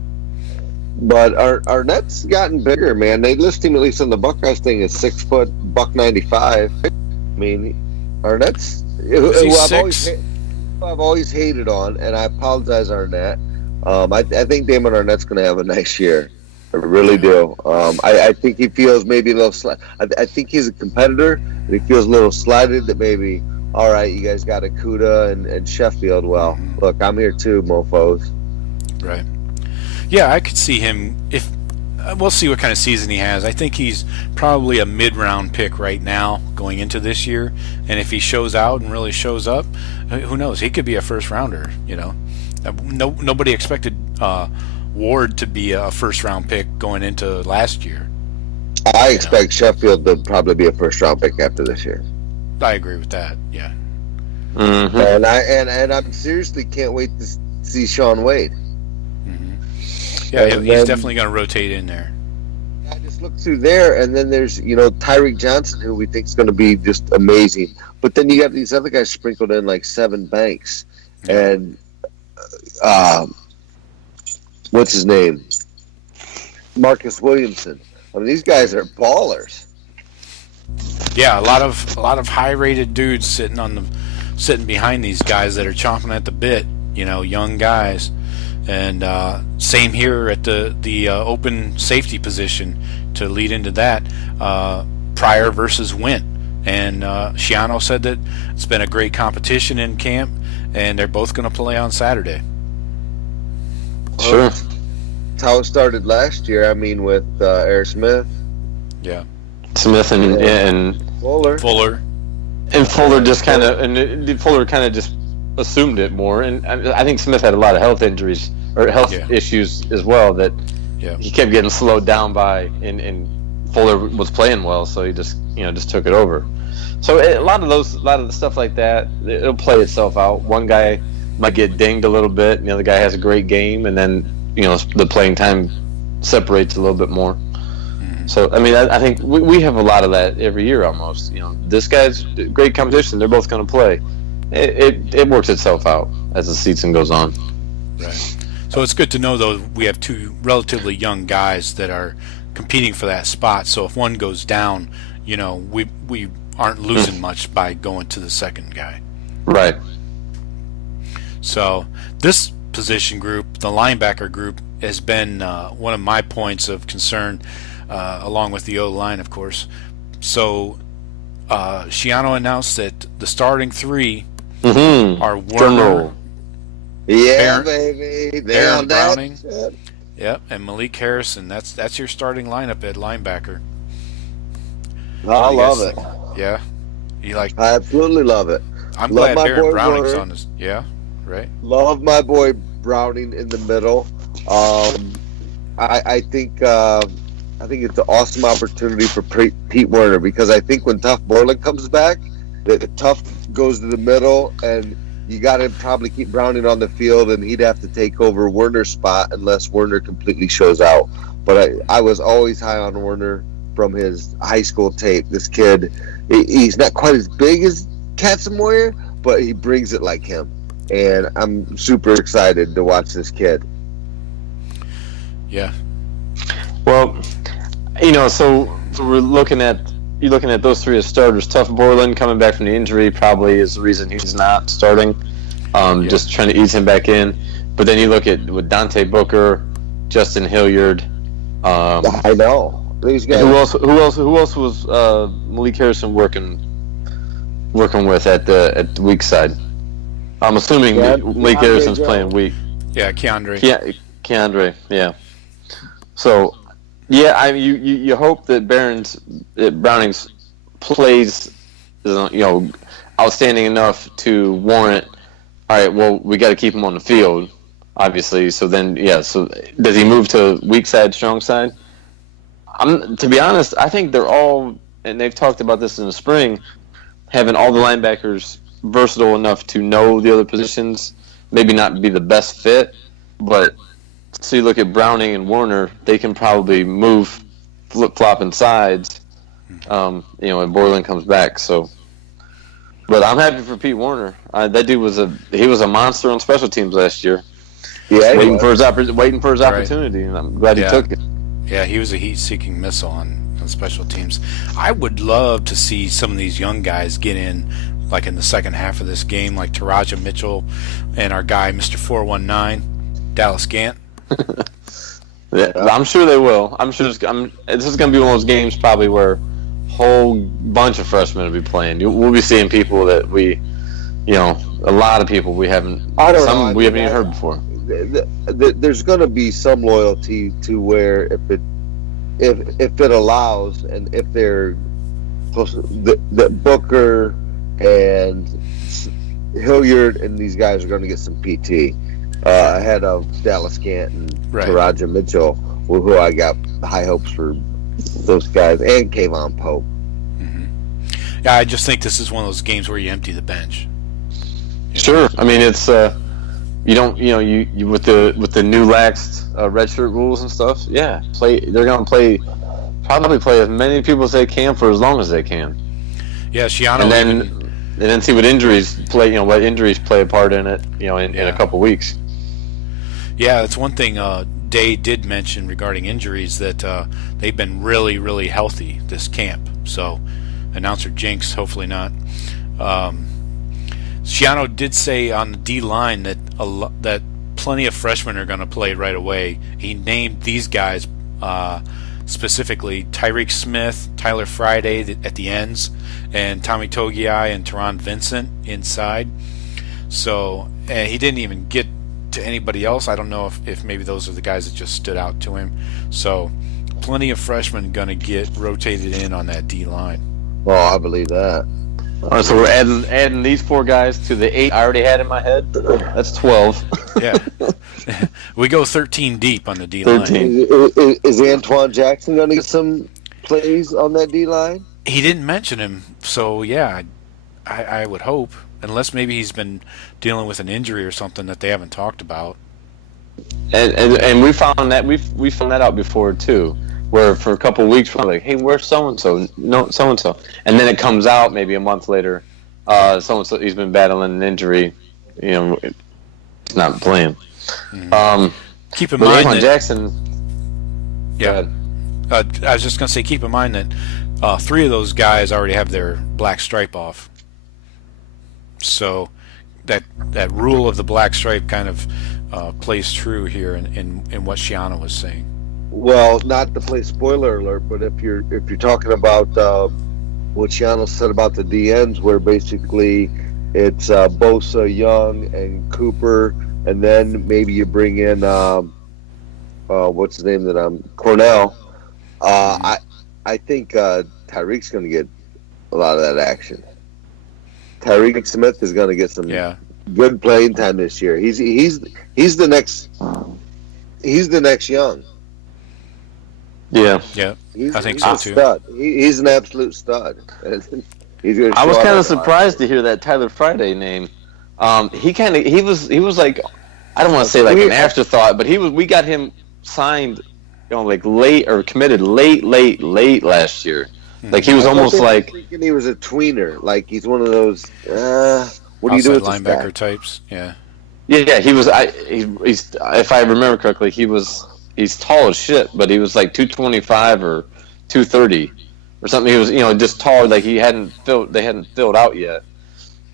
But Arnett's gotten bigger, man. They list him, at least on the Buckeyes thing, as 6 foot, $195. I mean, Arnett's who I've always hated on, and I apologize, Arnett. I think Damon Arnett's going to have a nice year. I really do. I think he feels maybe a little I think he's a competitor, and he feels a little slighted that maybe, all right, you guys got Akuda and Sheffield. Well, look, I'm here too, mofos. Right. Yeah, I could see him if we'll see what kind of season he has. I think he's probably a mid-round pick right now going into this year, and if he shows out and really shows up, who knows? He could be a first-rounder, you know. Nobody expected Ward to be a first-round pick going into last year. I expect Sheffield to probably be a first-round pick after this year. I agree with that. Yeah. Mm-hmm. And I seriously can't wait to see Sean Wade. Mm-hmm. Yeah, he's definitely going to rotate in there. I just look through there, and then there's Tyreek Johnson, who we think is going to be just amazing. But then you got these other guys sprinkled in, like Seven Banks and what's his name? Marcus Williamson. I mean, these guys are ballers. Yeah, a lot of high-rated dudes sitting behind these guys that are chomping at the bit. Young guys, and same here at the open safety position to lead into that. Pryor versus Wint, and Schiano said that it's been a great competition in camp, and they're both going to play on Saturday. Sure. That's how it started last year. I mean, with Eric Smith. Yeah. Smith and Fuller. And Fuller just kind of just assumed it more. And I think Smith had a lot of health injuries or health issues as well that he kept getting slowed down by. And Fuller was playing well, so he just took it over. So a lot of the stuff like that, it'll play itself out. One guy might get dinged a little bit, and the other guy has a great game, and then the playing time separates a little bit more. So I mean, I think we have a lot of that every year almost. This guy's great competition; they're both going to play. It works itself out as the season goes on. Right. So it's good to know, though, we have two relatively young guys that are competing for that spot. So if one goes down, we aren't losing much by going to the second guy. Right. So this position group, the linebacker group, has been one of my points of concern, along with the O-line, of course. So Schiano announced that the starting three are Warner, baby, Baron Browning, and Malik Harrison. That's your starting lineup at linebacker. I love it. Yeah, I absolutely love it. I'm glad Baron Browning's on this. Yeah, right. Love my boy Browning in the middle. I think it's an awesome opportunity for Pete Werner, because I think when Tough Borland comes back, that Tough goes to the middle, and you got to probably keep Browning on the field, and he'd have to take over Werner's spot unless Werner completely shows out. But I was always high on Werner from his high school tape. This kid, he's not quite as big as Katzenmoyer, but he brings it like him, and I'm super excited to watch this kid. Yeah. Well, so we're looking at those three as starters. Tough Borland coming back from the injury probably is the reason he's not starting. Just trying to ease him back in. But then you look at with Dante Booker, Justin Hilliard. I know. These guys. Who else was Malik Harrison working with at the weak side? I'm assuming Malik Harrison's playing weak. Yeah, Keandre. Yeah. So, you hope that Browning's plays, outstanding enough to warrant. All right, well, we got to keep him on the field, obviously. So then, so does he move to weak side, strong side? To be honest, I think they're all, and they've talked about this in the spring, having all the linebackers versatile enough to know the other positions, maybe not be the best fit, but so you look at Browning and Warner, they can probably move flip-flopping sides, and Borland comes back. So, but I'm happy for Pete Werner. That dude was a monster on special teams last year. Yeah, waiting for his opportunity, and I'm glad he took it. Yeah, he was a heat-seeking missile on special teams. I would love to see some of these young guys get in, like in the second half of this game, like Taraja Mitchell and our guy, Mr. 419. Dallas Gant. Yeah, I'm sure they will. I'm sure this is going to be one of those games probably where a whole bunch of freshmen will be playing. We'll be seeing people that a lot of people we haven't even heard before. There's going to be some loyalty to where if it allows, and if they're close, the Booker and Hilliard and these guys are going to get some PT ahead of Dallas Gant and Taraja Mitchell, who I got high hopes for those guys, and Kayvon Pope. Mm-hmm. Yeah, I just think this is one of those games where you empty the bench. Sure, I mean it's you don't you with the new laxed redshirt rules and stuff. Yeah, they're going to probably play as many people as they can for as long as they can. Yeah, Shiano. And then see what injuries play. What injuries play a part in it. In a couple weeks. Yeah, that's one thing Day did mention regarding injuries, that they've been really, really healthy this camp. So, announcer Jinx, hopefully not. Shiano did say on the D line that plenty of freshmen are going to play right away. He named these guys specifically: Tyreek Smith, Tyler Friday at the ends, and Tommy Togiai and Teron Vincent inside. So he didn't even get to anybody else. I don't know if maybe those are the guys that just stood out to him. So plenty of freshmen going to get rotated in on that D line. Well, I believe that. So we're adding these 4 guys to the 8 I already had in my head. That's 12. Yeah, we go 13 deep on the D line. 13. Is Antoine Jackson going to get some plays on that D line? He didn't mention him, so yeah, I would hope, unless maybe he's been dealing with an injury or something that they haven't talked about. And we found that we found that out before too, where for a couple of weeks we're like, hey, where's so and so? No, so and so, and then it comes out maybe a month later, so and so he's been battling an injury, not playing. Mm-hmm. Keep in mind Antoine that Jackson. Yeah, I was just gonna say, keep in mind that 3 of those guys already have their black stripe off. So that rule of the black stripe kind of plays true here in what Shiano was saying. Well, not to play spoiler alert, but if you're talking about what Shiano said about the DNs, where basically it's Bosa, Young, and Cooper, and then maybe you bring in what's his name Cornell. I think Tyreek's going to get a lot of that action. Tyreek Smith is going to get some good playing time this year. He's the next Young. Yeah. I think so too. Stud. He's an absolute stud. I was kind of surprised to hear that Tyler Friday name. He was like, I don't want to say like an afterthought, but we got him signed, like late or committed late last year. Like he was almost like he was a tweener. Like he's one of those. What do you do with linebacker types? Yeah. Yeah. He was. He's if I remember correctly, he's tall as shit, but he was like 225 or 230 or something. He was just tall. Like they hadn't filled out yet.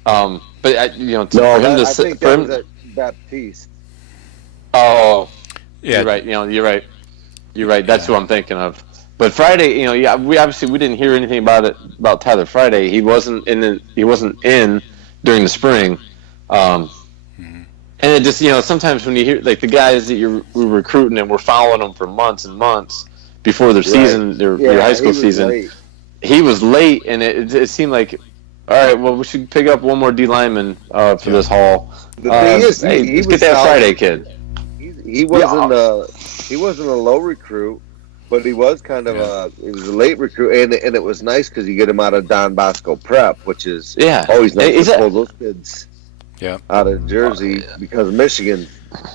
But I think that was at Baptiste. Oh, yeah. You're right. That's who I'm thinking of. But Friday, we didn't hear anything about Tyler Friday. He wasn't in during the spring. And it just, sometimes when you hear like the guys that we're recruiting and we're following them for months and months before their season, their high school season, he was late, and it seemed like, all right, well, we should pick up one more D lineman for this haul. The thing is, let's get that Friday kid. He wasn't a low recruit, but he was kind of he was a late recruit, and it was nice because you get him out of Don Bosco Prep, which is always nice to pull those kids out of Jersey because Michigan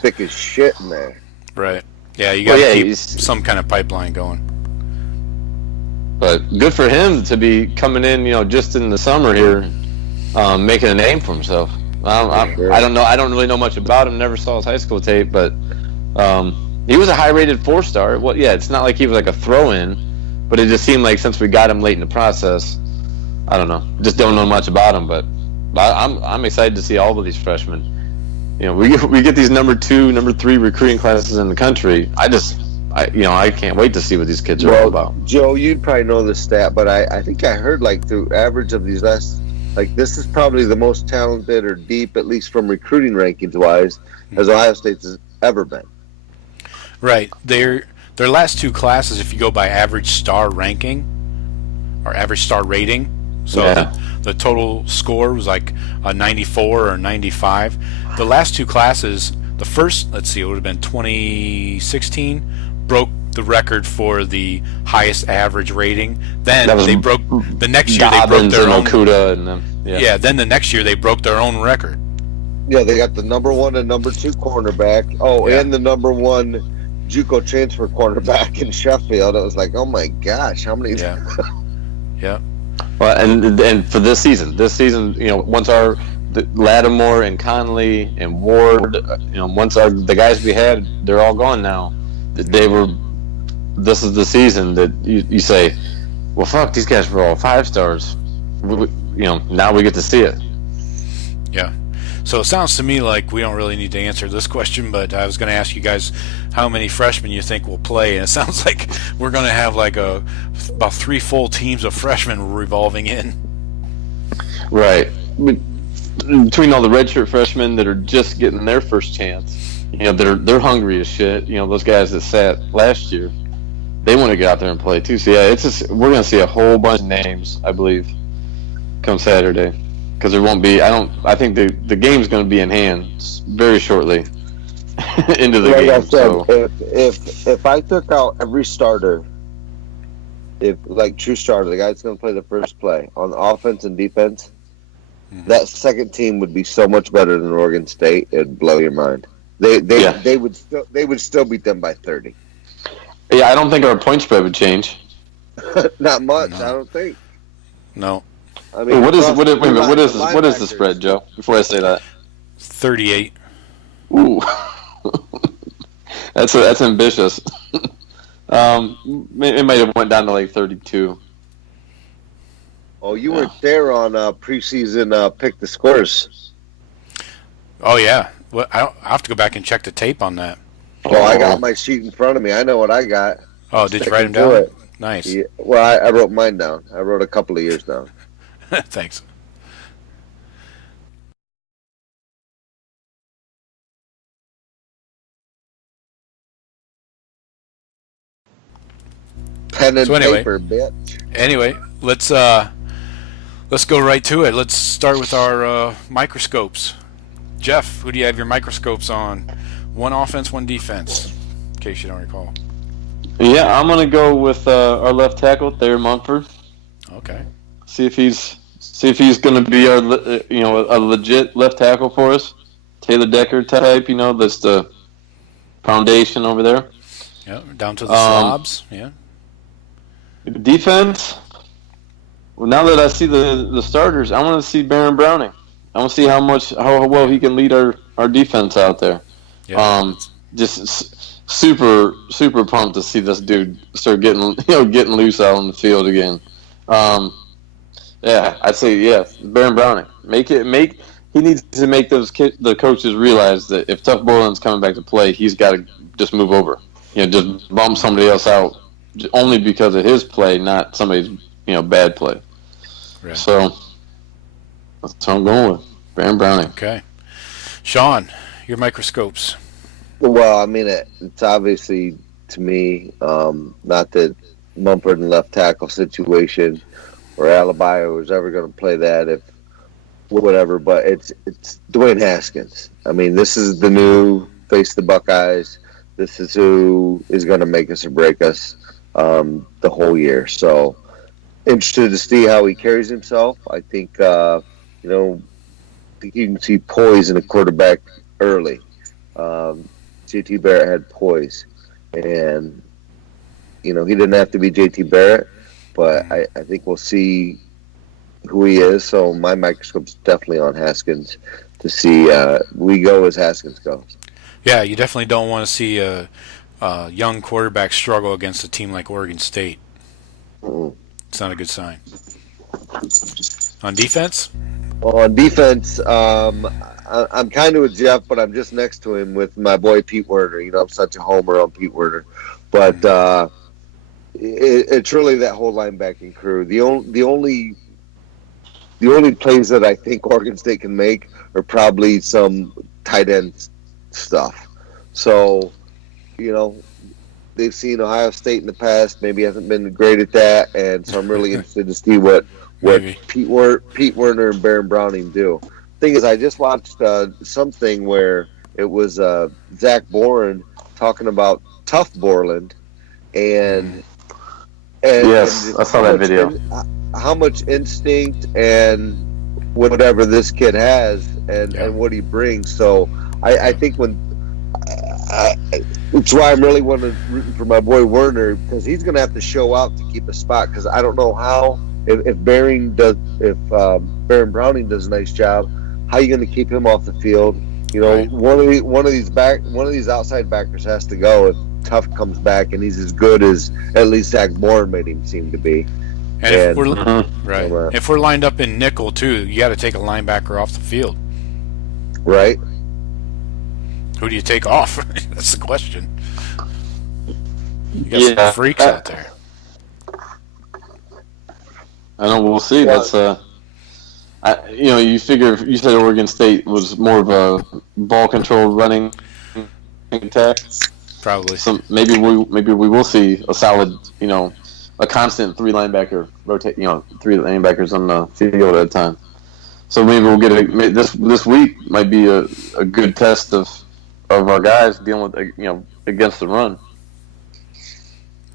thick as shit in there. Right. Yeah, you got to keep some kind of pipeline going. But good for him to be coming in, just in the summer here, making a name for himself. I don't know. I don't really know much about him. Never saw his high school tape, but he was a high-rated 4-star. Well, yeah, it's not like he was like a throw-in, but it just seemed like since we got him late in the process, I don't know. Just don't know much about him, but I'm excited to see all of these freshmen. we get these number 2, number 3 recruiting classes in the country. I can't wait to see what these kids are all about. Joe, you'd probably know this stat, but I think I heard like the average of these last, like this is probably the most talented or deep, at least from recruiting rankings wise, as Ohio State has ever been. Right. Their last 2 classes, if you go by average star ranking or average star rating, so the total score was like a 94 or 95. The last 2 classes, the first, let's see, it would have been 2016, broke the record for the highest average rating. Then they broke the next year. They broke their own. Okuda and them. Yeah. Then the next year they broke their own record. Yeah, they got the number 1 and number 2 cornerback. Oh, and the number 1 JUCO transfer cornerback in Sheffield. It was like, oh my gosh, how many? Yeah. Yeah. Well, and for this season, once the Lattimore and Conley and Ward, once the guys we had, they're all gone now. This is the season that you say, well, fuck, these guys were all 5 stars. Now we get to see it. Yeah. So it sounds to me like we don't really need to answer this question, but I was going to ask you guys how many freshmen you think will play, and it sounds like we're going to have like about 3 full teams of freshmen revolving in. Right. Between all the redshirt freshmen that are just getting their first chance, they're hungry as shit. Those guys that sat last year, they want to get out there and play too. So yeah, we're going to see a whole bunch of names, I believe, come Saturday. Because there won't be. I think the game's going to be in hand very shortly into the game. I said, if I took out every starter, true starter, the guy that's going to play the first play on offense and defense, that second team would be so much better than Oregon State. It'd blow your mind. They would still beat them by 30. Yeah, I don't think our point spread would change. Not much, No. I don't think. No. I mean, what is the spread, Joe? Before I say that, 38. Ooh, that's ambitious. It might have went down to like 32. Oh, you weren't there on preseason pick the scores. Oh yeah. Well, I have to go back and check the tape on that. Oh, I got my sheet in front of me. I know what I got. Oh, did you write them down? Nice. Yeah, well, I wrote mine down. I wrote a couple of years down. Thanks. Pen and paper, bitch. Anyway, let's go right to it. Let's start with our microscopes. Jeff, who do you have your microscopes on? One offense, one defense, in case you don't recall. Yeah, I'm gonna go with our left tackle, Thayer Mumford. Okay. See if he's gonna be our a legit left tackle for us. Taylor Decker type, that's the foundation over there. Yeah, down to the slobs. Yeah. Defense. Well, now that I see the starters, I want to see Baron Browning. I want to see how well he can lead our defense out there. Yeah. Just super pumped to see this dude start getting loose out on the field again. Yeah, I'd say Baron Browning. He needs to make the coaches realize that if Tough Boylan's coming back to play, he's got to just move over. Just bump somebody else out only because of his play, not somebody's bad play. Right. So that's what I'm going with. Baron Browning. Okay. Sean, your microscopes. Well, I mean, it's obviously, to me, not that Mumford and left tackle situation or Alibi was ever going to play that, if whatever, but it's Dwayne Haskins. I mean, this is the new face of the Buckeyes. This is who is going to make us or break us the whole year. So interested to see how he carries himself. I think, I think you can see poise in a quarterback early. JT Barrett had poise, and he didn't have to be JT Barrett, but I think we'll see who he is. So my microscope's definitely on Haskins to see we go as Haskins goes. Yeah, you definitely don't want to see a young quarterback struggle against a team like Oregon State. Mm-mm. It's not a good sign. On defense? Well, on defense, I I'm kind of with Jeff, but I'm just next to him with my boy Pete Werner. You know, I'm such a homer on Pete Werner, but it's really that whole linebacking crew. The only plays that I think Oregon State can make are probably some tight end stuff. So, you know, they've seen Ohio State in the past, maybe hasn't been great at that, and so I'm really interested to see what Pete Werner and Baron Browning do. Thing is, I just watched something where it was Zach Boren talking about Tough Borland, and yes, I saw that video. How much instinct and whatever this kid has, and what he brings. So I think it's why I'm really rooting for my boy Werner, because he's going to have to show out to keep a spot. Because I don't know how if Baron Browning does a nice job, how are you going to keep him off the field? You know, Right. one of these outside backers has to go if Tough comes back and he's as good as at least Zach Boren made him seem to be. And if we're Mhm. if we're lined up in nickel too, you got to take a linebacker off the field. Right. Who do you take off? That's the question. You got some freaks out there. I know. We'll see. That's you figure you said Oregon State was more of a ball control running attack. Probably. So maybe we will see a solid, a constant three linebacker rotate. Three linebackers on the field at a time. So maybe we'll get this week might be a good test of our guys dealing with against the run.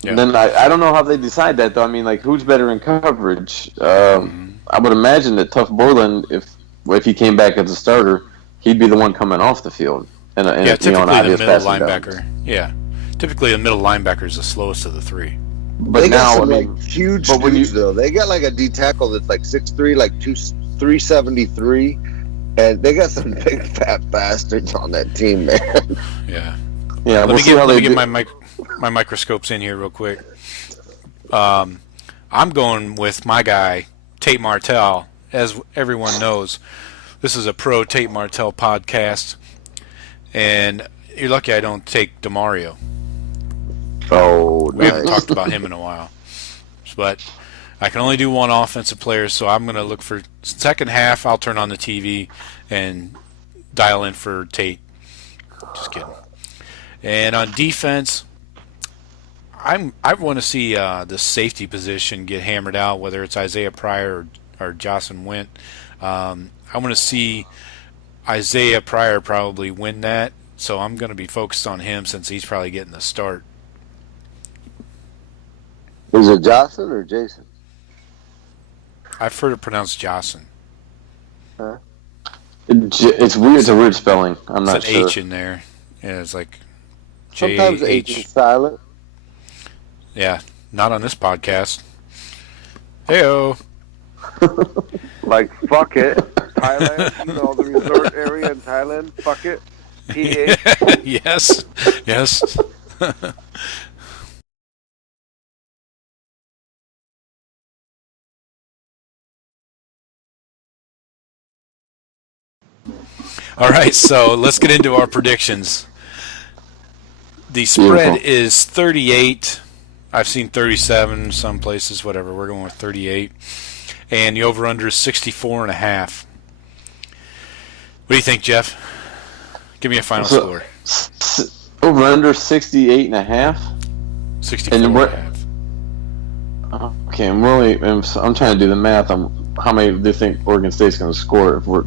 Yeah. And then I don't know how they decide that though. I mean, like, who's better in coverage? I would imagine that Tough Borland, if he came back as a starter, he'd be the one coming off the field. Typically the middle linebacker. Down. Yeah, typically the middle linebacker is the slowest of the three. But they got some huge dudes though. They got like a D tackle that's like 6'3", like 373, and they got some big fat bastards on that team, man. Yeah. Yeah. Let me get my microscopes in here real quick. I'm going with my guy Tate Martell. As everyone knows, this is a pro Tate Martell podcast, and you're lucky I don't take DeMario. Oh, we haven't talked about him in a while, but I can only do one offensive player, so I'm going to look for second half. I'll turn on the TV and dial in for Tate. Just kidding. And on defense, I want to see the safety position get hammered out, whether it's Isaiah Pryor or Jocelyn Wint. I want to see Isaiah Pryor probably win that, so I'm going to be focused on him since he's probably getting the start. Is it Jocelyn or Jason? I've heard it pronounced Jocelyn. Huh? It's weird. It's a weird spelling. I'm not sure. It's an H in there. Yeah, it's like J-H. Sometimes the H is silent. Yeah, not on this podcast. Heyo. Like, fuck it. Thailand, the resort area in Thailand, fuck it. PH. Yes. Yes. All right, so let's get into our predictions. The spread is 38. I've seen 37 some places, whatever. We're going with 38. And the over-under is 64.5. What do you think, Jeff? Give me a final score. Over-under 68.5? 64.5. Okay, I'm trying to do the math on how many do you think Oregon State's going to score if we're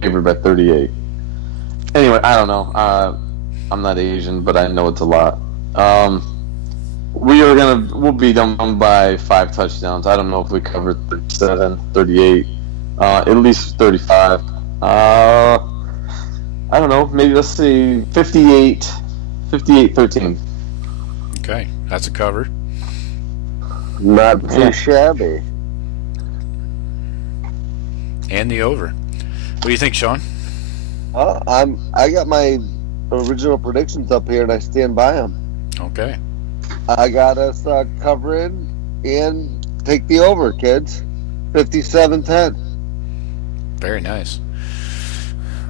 favored by 38. Anyway, I don't know. I'm not Asian, but I know it's a lot. We'll be done by 5 touchdowns. I don't know if we cover 37, 38, at least 35. I don't know. Maybe let's see 58-13. Okay, that's a cover. Not too shabby. And the over. What do you think, Sean? I got my original predictions up here, and I stand by them. Okay. I got us covering and take the over, kids. 57-10. Very nice.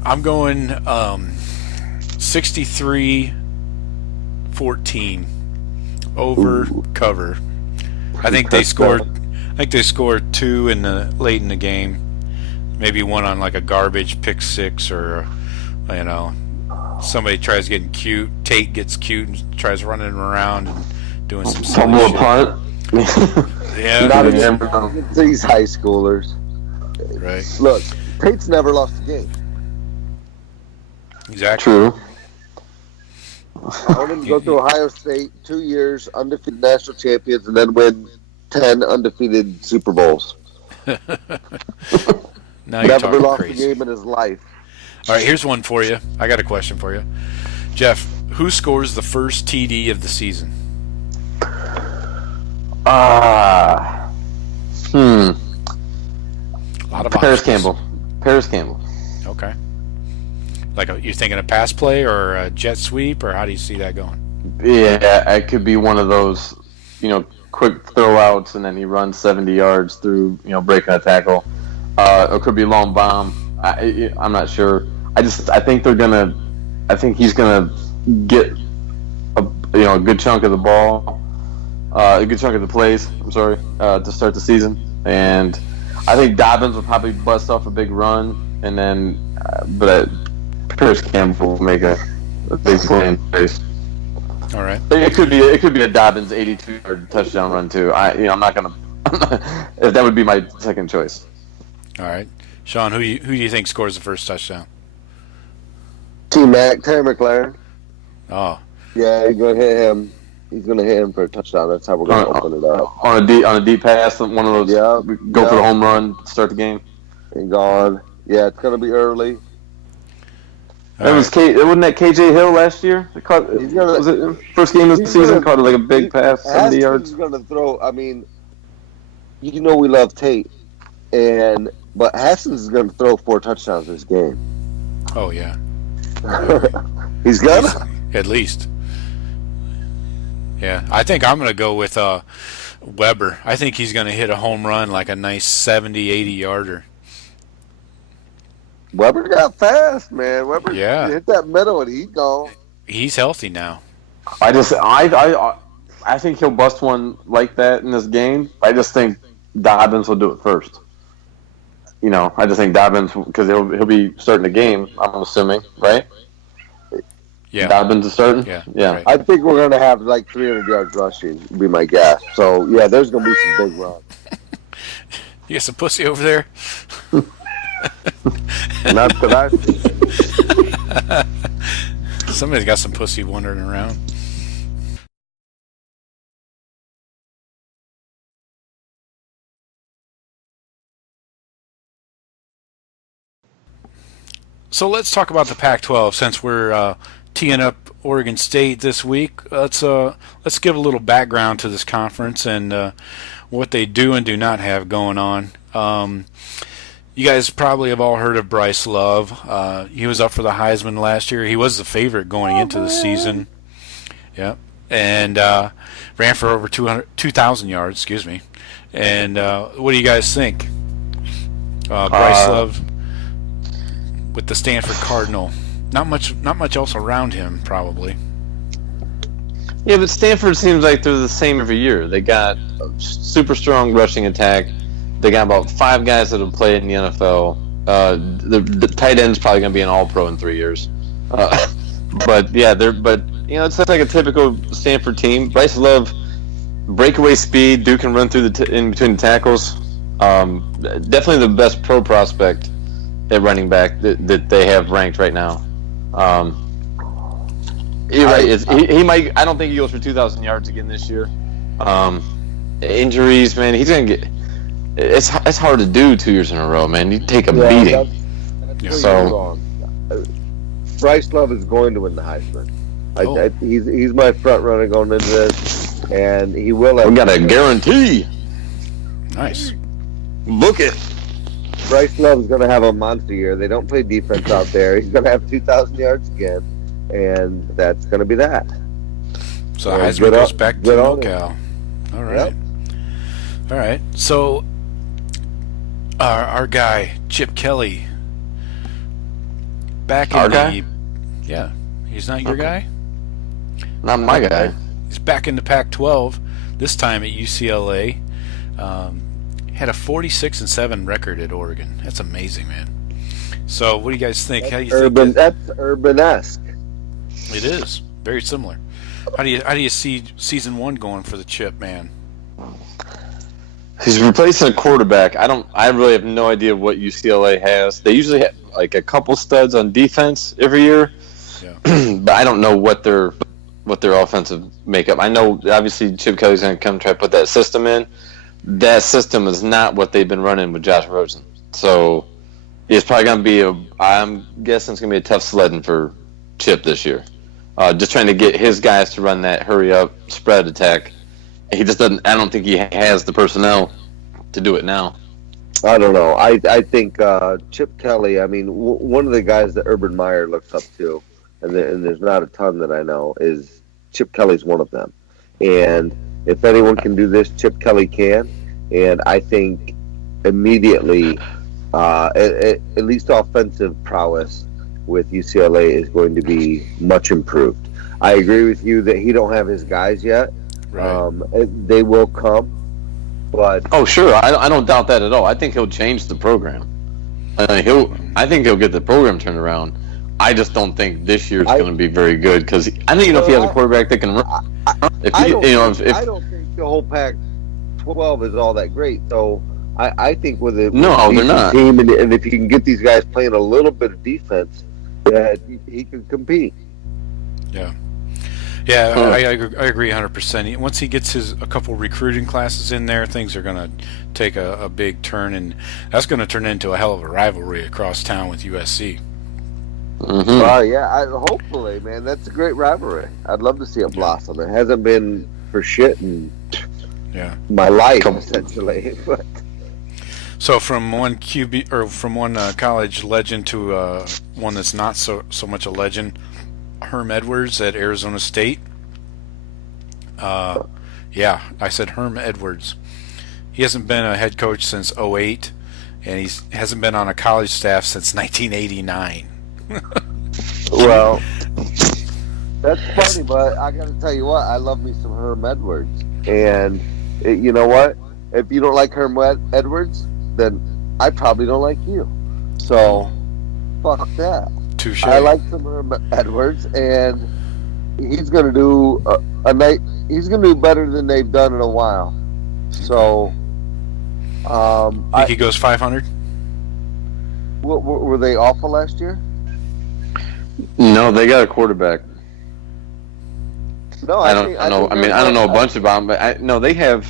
I'm going 63-14 over cover. I think they scored. I think they scored 2 late in the game. Maybe one on like a garbage pick 6, or somebody tries getting cute. Tate gets cute and tries running around and doing some silly shit. Apart. Yeah, Not even these high schoolers. right. Look, Tate's never lost a game. Exactly. True. I want him to go to Ohio State 2 years, undefeated national champions, and then win 10 undefeated Super Bowls. Now you're Never talking lost crazy. a game in his life. All right, here's one for you. I got a question for you, Jeff. Who scores the first TD of the season? A lot of Paris options. Campbell. Paris Campbell. Okay. Like you're thinking a pass play or a jet sweep, or how do you see that going? Yeah, it could be one of those, quick throwouts, and then he runs 70 yards through, breaking a tackle. It could be a long bomb. I'm not sure. I think he's gonna get a good chunk of the ball, a good chunk of the plays. I'm sorry, to start the season, and I think Dobbins will probably bust off a big run, and then, but Paris Campbell will make a big play in face. All right. It could be a Dobbins 82-yard touchdown run too. I'm not gonna. That would be my second choice. All right. Sean, who do you think scores the first touchdown? T-Mac, Terry McLaren. Oh, Yeah, he's going to hit him. He's going to hit him for a touchdown. That's how we're going to open it up. On a deep pass, one of those. Yeah, Go for the home run, start the game. And gone. Yeah, it's going to be early. all Wasn't that KJ Hill last year? Was it first game of the season? Caught like a big pass, 70 yards. He's going to throw. I mean, we love Tate, but Haskins is going to throw 4 touchdowns this game. Oh yeah. He's gonna. At least. Yeah, I think I'm going to go with Weber. I think he's going to hit a home run, like a nice 70, 80-yarder. Weber got fast, man. Weber Yeah. hit that middle and he's gone. He's healthy now. I think he'll bust one like that in this game. I just think Dobbins will do it first. I just think Dobbins, because he'll be starting the game, I'm assuming, right? Yeah. Dobbins is starting? Yeah. Yeah. Right. I think we're going to have like 300 yards rushing, would be my guess. So, yeah, there's going to be some big runs. You got some pussy over there? Not that I see. Somebody's got some pussy wandering around. So let's talk about the Pac-12 since we're teeing up Oregon State this week. Let's give a little background to this conference and what they do and do not have going on. You guys probably have all heard of Bryce Love. He was up for the Heisman last year. He was the favorite going into the season. Yeah, and ran for over 2,000 yards. Excuse me. And what do you guys think? Bryce Love with the Stanford Cardinal. Not much else around him, probably. Yeah, but Stanford seems like they're the same every year. They got a super strong rushing attack. They got about 5 guys that have played in the NFL. The tight end's probably going to be an All-Pro in 3 years. But yeah, it's like a typical Stanford team. Bryce Love, breakaway speed. Duke can run through in between the tackles. Definitely the best pro prospect at running back that they have ranked right now. You're right. He might. I don't think he goes for 2,000 yards again this year. Injuries, man. He's gonna get. It's hard to do 2 years in a row, man. You take a beating. That's where you're wrong. Bryce Love is going to win the Heisman. He's my front runner going into this, and he will. We got a guarantee. Nice. Book it. Bryce Love is going to have a monster year. They don't play defense out there. He's going to have 2,000 yards again, and that's going to be that. So Heisman goes back to NorCal. All right. Yep. All right. So our guy Chip Kelly, back in Our the guy? yeah. He's not your guy. Not my guy. He's back in the Pac-12. This time at UCLA. Had a 46-7 record at Oregon. That's amazing, man. So, what do you guys think? How do you think That's urban-esque. it is? Very similar. How do you see season 1 going for the Chip, man? He's replacing a quarterback. I really have no idea what UCLA has. They usually have like a couple studs on defense every year, Yeah. but I don't know what their offensive makeup. I know obviously Chip Kelly's going to come try to put that system in. That system is not what they've been running with Josh Rosen. So it's probably going to be I'm guessing it's going to be a tough sledding for Chip this year. Just trying to get his guys to run that hurry up spread attack. He just doesn't. I don't think he has the personnel to do it now. I don't know. I think Chip Kelly, I mean, one of the guys that Urban Meyer looks up to, and there's not a ton that I know, is Chip Kelly's one of them. And if anyone can do this, Chip Kelly can. And I think immediately, at least offensive prowess with UCLA is going to be much improved. I agree with you that he don't have his guys yet. Right. They will come, but Oh, sure. I don't doubt that at all. I think he'll change the program. I think he'll get the program turned around. I just don't think this year's going to be very good because I don't even know if he has a quarterback that can run. I don't think the whole Pac-12 is all that great. So I think with a they're not. team, and if you can get these guys playing a little bit of defense, that he can compete. Yeah. Yeah, I agree 100%. Once he gets a couple recruiting classes in there, things are going to take a big turn, and that's going to turn into a hell of a rivalry across town with USC. Mm-hmm. Hopefully, man. That's a great rivalry. I'd love to see it blossom. It hasn't been for shit in my life, essentially. But so from one QB or from one college legend to one that's not so much a legend, Herm Edwards at Arizona State. I said Herm Edwards. He hasn't been a head coach since 2008, and he hasn't been on a college staff since 1989. Well, that's funny, but I got to tell you what, I love me some Herm Edwards, and you know what? If you don't like Herm Edwards, then I probably don't like you. So, fuck that. Touche. I like some Herm Edwards, and he's going to do he's going to do better than they've done in a while. So, think he goes 500? Were they awful last year? No, they got a quarterback. No, I don't know. I mean, I don't know a bunch about them, but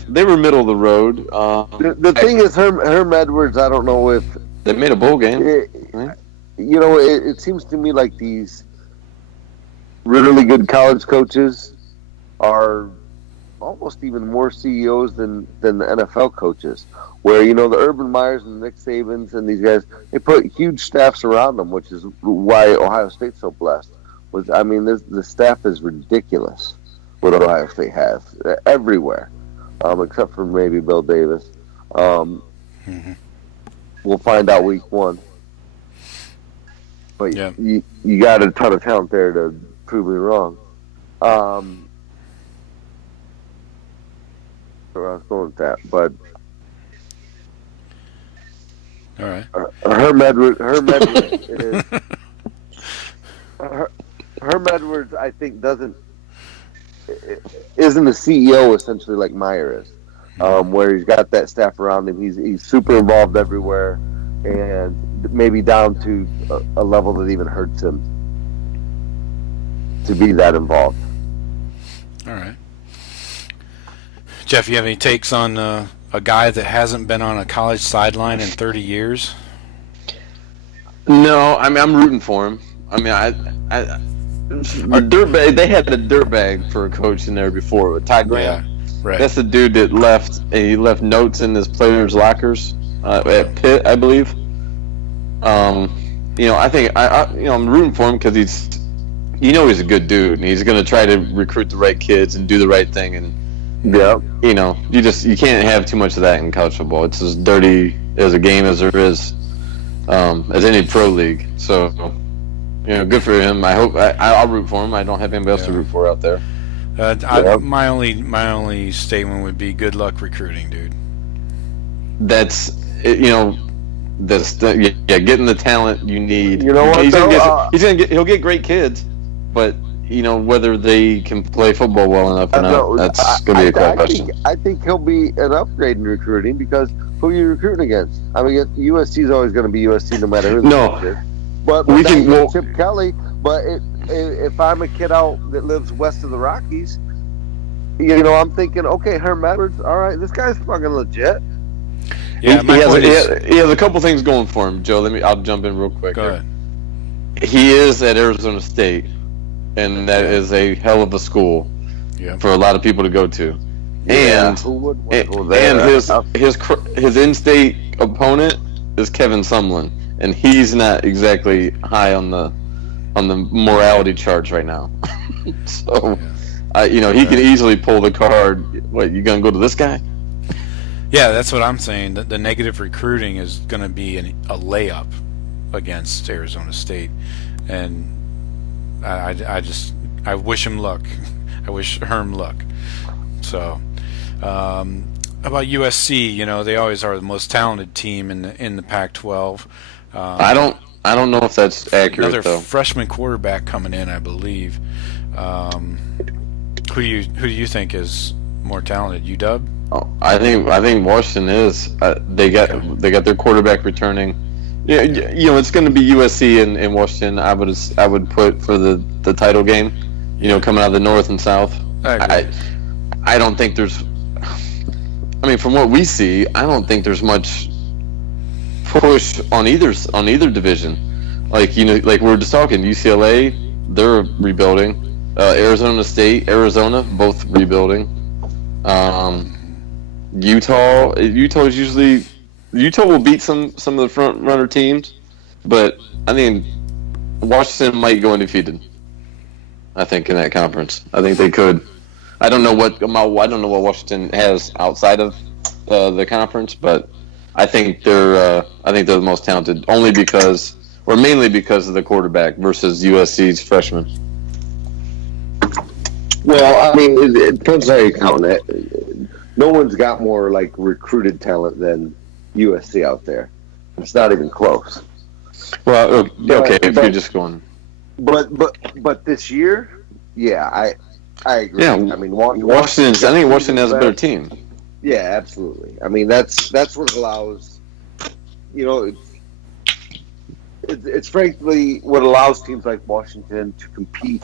they were middle of the road. The thing is, Herm Edwards, I don't know if they made a bowl game. Right? You know, it seems to me like these really good college coaches are almost even more CEOs than the NFL coaches. Where, you know, the Urban Meyers and the Nick Sabans and these guys, they put huge staffs around them, which is why Ohio State's so blessed. The staff is ridiculous what Ohio State has everywhere, except for maybe Bill Davis. We'll find out week 1. But you got a ton of talent there to prove me wrong. Where I was going with that, but all right. Herm Edwards I think isn't a CEO essentially like Meyer is, where he's got that staff around him. He's super involved everywhere, and maybe down to a level that even hurts him to be that involved. All right. Jeff, you have any takes on a guy that hasn't been on a college sideline in 30 years? No, I mean, I'm rooting for him. I mean, they had a dirtbag for a coach in there before with Ty Graham. Yeah, right. That's the dude that left. He left notes in his players' lockers at Pitt, I believe. I think I'm rooting for him because he's a good dude, and he's going to try to recruit the right kids and do the right thing. And you can't have too much of that in college football. It's as dirty as a game as there is, as any pro league. So, good for him. I hope I'll root for him. I don't have anybody else to root for out there. My only statement would be good luck recruiting, dude. That's getting the talent you need. You know what? He'll get great kids, but whether they can play football well enough or not, that's going to be a question. I think he'll be an upgrade in recruiting because who are you recruiting against? I mean, USC is always going to be USC no matter who. No, is. But we can Chip Kelly. But if I'm a kid out that lives west of the Rockies, I'm thinking, okay, Herm Edwards, all right, this guy's fucking legit. Yeah, he has a couple things going for him, Joe. I'll jump in real quick. Go ahead. He is at Arizona State, and that is a hell of a school for a lot of people to go to. Yeah, and who would want to go there? his in-state opponent is Kevin Sumlin, and he's not exactly high on the morality charge right now. So, he can easily pull the card. What, you gonna go to this guy? Yeah, that's what I'm saying. The negative recruiting is going to be a layup against Arizona State, and I wish him luck. I wish Herm luck. So, about USC, they always are the most talented team in the Pac-12. I don't know if that's accurate. Another though. freshman quarterback coming in, I believe. Who do you think is more talented, UW? Oh, I think Washington is. They got their quarterback returning. Yeah, it's going to be USC and Washington. I would put for the title game. Coming out of the North and South. I don't think there's. I mean, from what we see, I don't think there's much push on either division. Like like we were just talking, UCLA, they're rebuilding. Arizona, both rebuilding. Utah is usually will beat some of the front runner teams, but I think Washington might go undefeated. I think in that conference, I think they could. I don't know what Washington has outside of the conference, but I think they're the most talented mainly because of the quarterback versus USC's freshman. Well, I mean, it depends how you count it. No one's got more recruited talent than USC out there. It's not even close. Well, okay, if you're just going. But this year, yeah, I agree. Yeah, I mean, Washington has a better team. Yeah, absolutely. I mean, that's what allows. It's frankly what allows teams like Washington to compete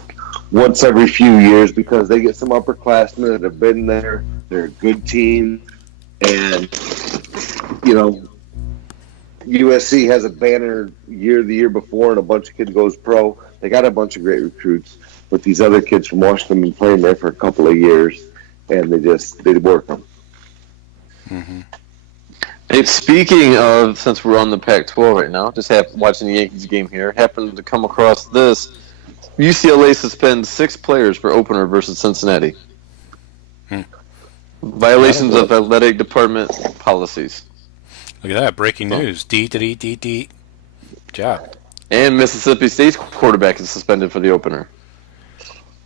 once every few years because they get some upperclassmen that have been there. They're a good team, and USC has a banner year the year before, and a bunch of kids goes pro. They got a bunch of great recruits, but these other kids from Washington have been playing there for a couple of years, and they work them. Mm-hmm. Hey, speaking of, since we're on the Pac-12 right now, just watching the Yankees game here, happened to come across this. UCLA suspends 6 players for opener versus Cincinnati. Violations of athletic department policies. Look at that, breaking news. Deet. Job. And Mississippi State's quarterback is suspended for the opener.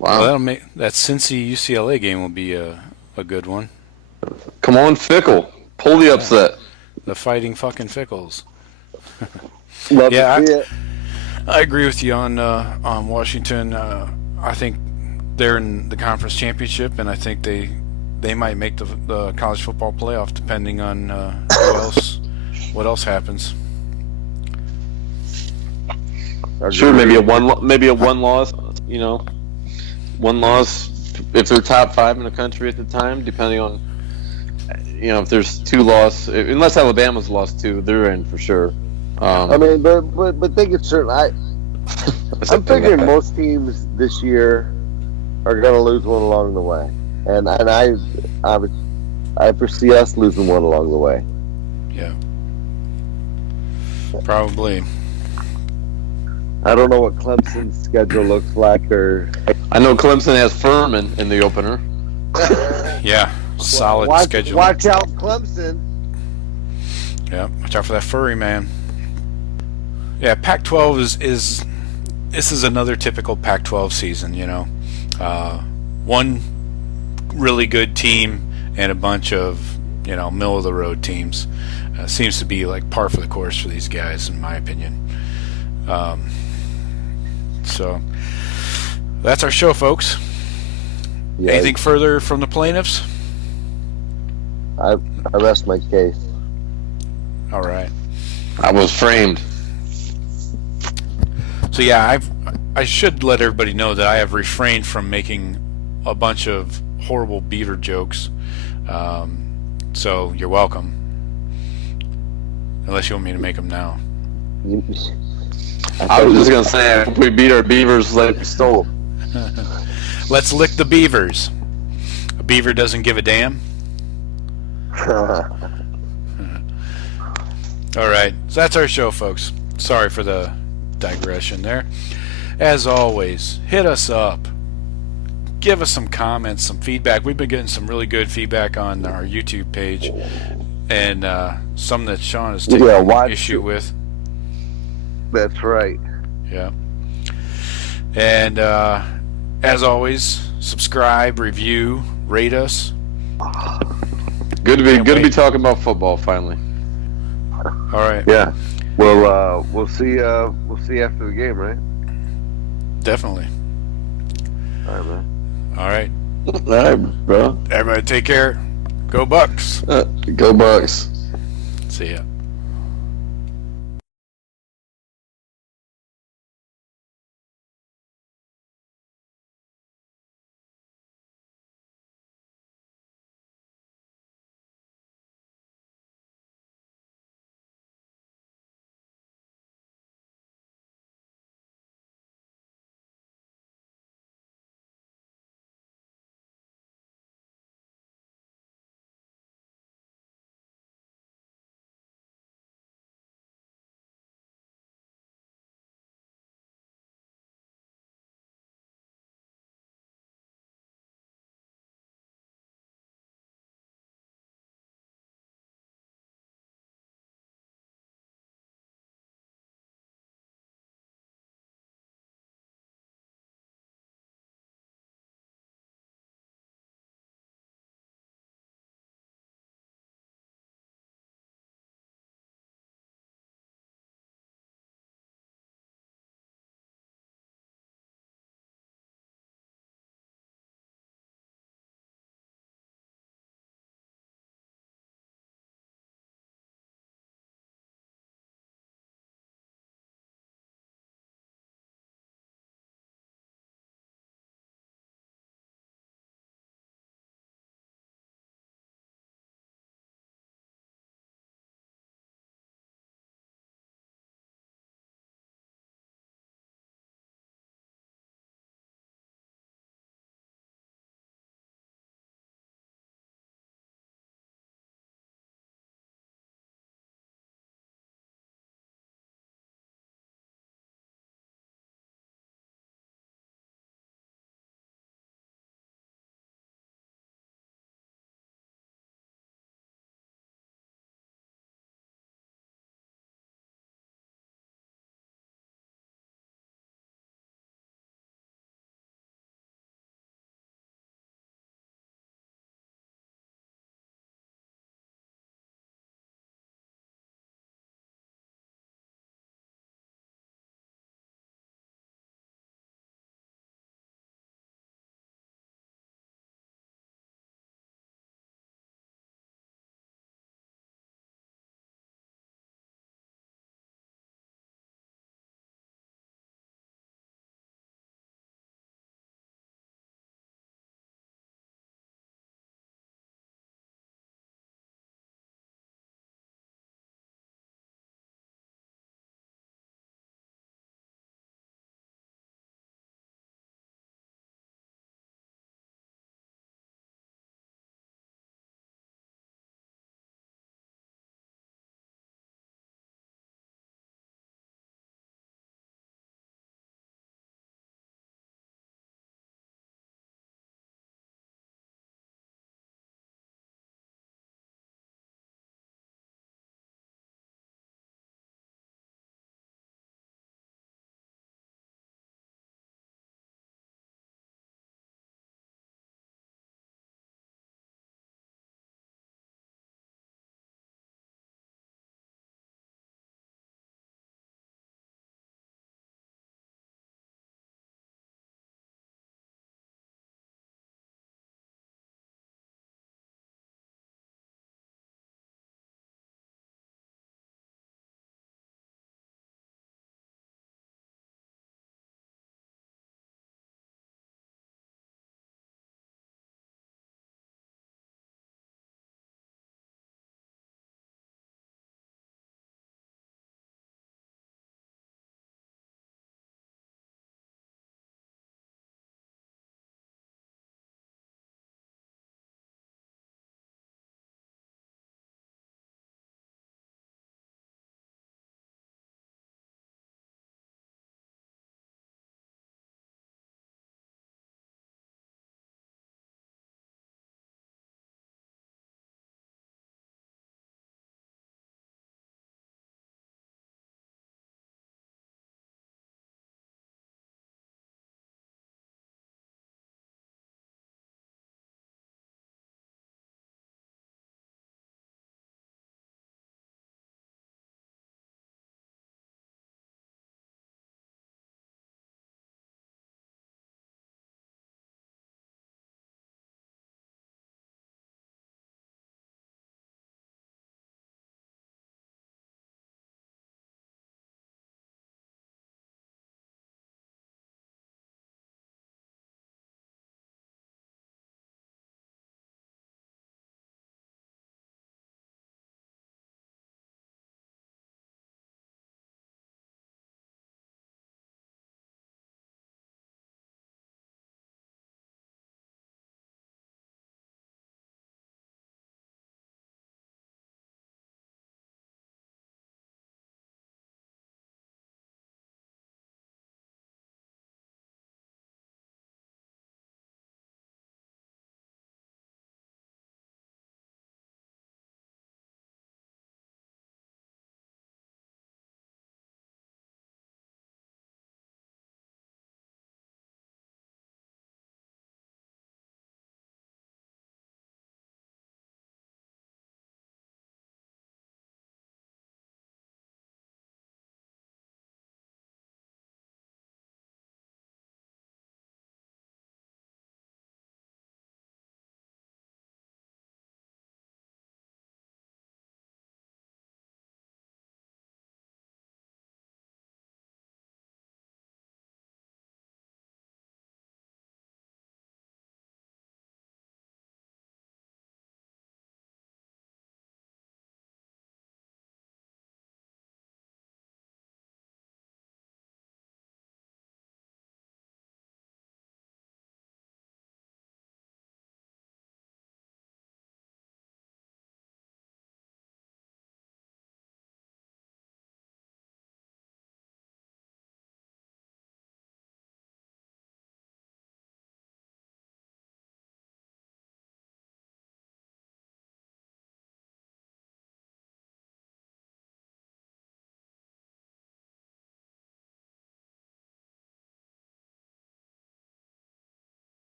Wow. Well, that Cincy UCLA game will be a good one. Come on, Fickle. Pull the upset. The fighting fucking Fickles. Love to see it. I agree with you on Washington. I think they're in the conference championship, and I think they might make the college football playoff, depending on what else happens. Sure, maybe a one loss. One loss if they're top 5 in the country at the time, depending on. If there's 2 losses, unless Alabama's lost 2, they're in for sure. I mean, but think it's certain. I'm figuring most teams this year are going to lose one along the way, and I foresee us losing one along the way. Yeah, probably. I don't know what Clemson's schedule looks like, or I know Clemson has Furman in the opener. Yeah. Solid schedule. Watch out, Clemson. Yeah, watch out for that furry man. Yeah, Pac-12 is this is another typical Pac-12 season. One really good team and a bunch of middle of the road teams. Seems to be like par for the course for these guys, in my opinion. So that's our show, folks. Yeah, Anything further from the plaintiffs? I rest my case. All right. I was framed. So yeah, I should let everybody know that I have refrained from making a bunch of horrible Beaver jokes. So you're welcome. Unless you want me to make them now. I was just gonna say, if we beat our Beavers like we stole. Let's lick the Beavers. A beaver doesn't give a damn. All right, so that's our show, folks. Sorry for the digression there. As always, hit us up. Give us some comments, some feedback. We've been getting some really good feedback on our YouTube page, and some that Sean has taken issue with. That's right. Yeah. And as always, subscribe, review, rate us. Good to be talking about football finally. All right. Yeah. Well, we'll see after the game, right? Definitely. All right, man. All right. All right, bro. Everybody take care. Go Bucks. Go Bucks. See ya.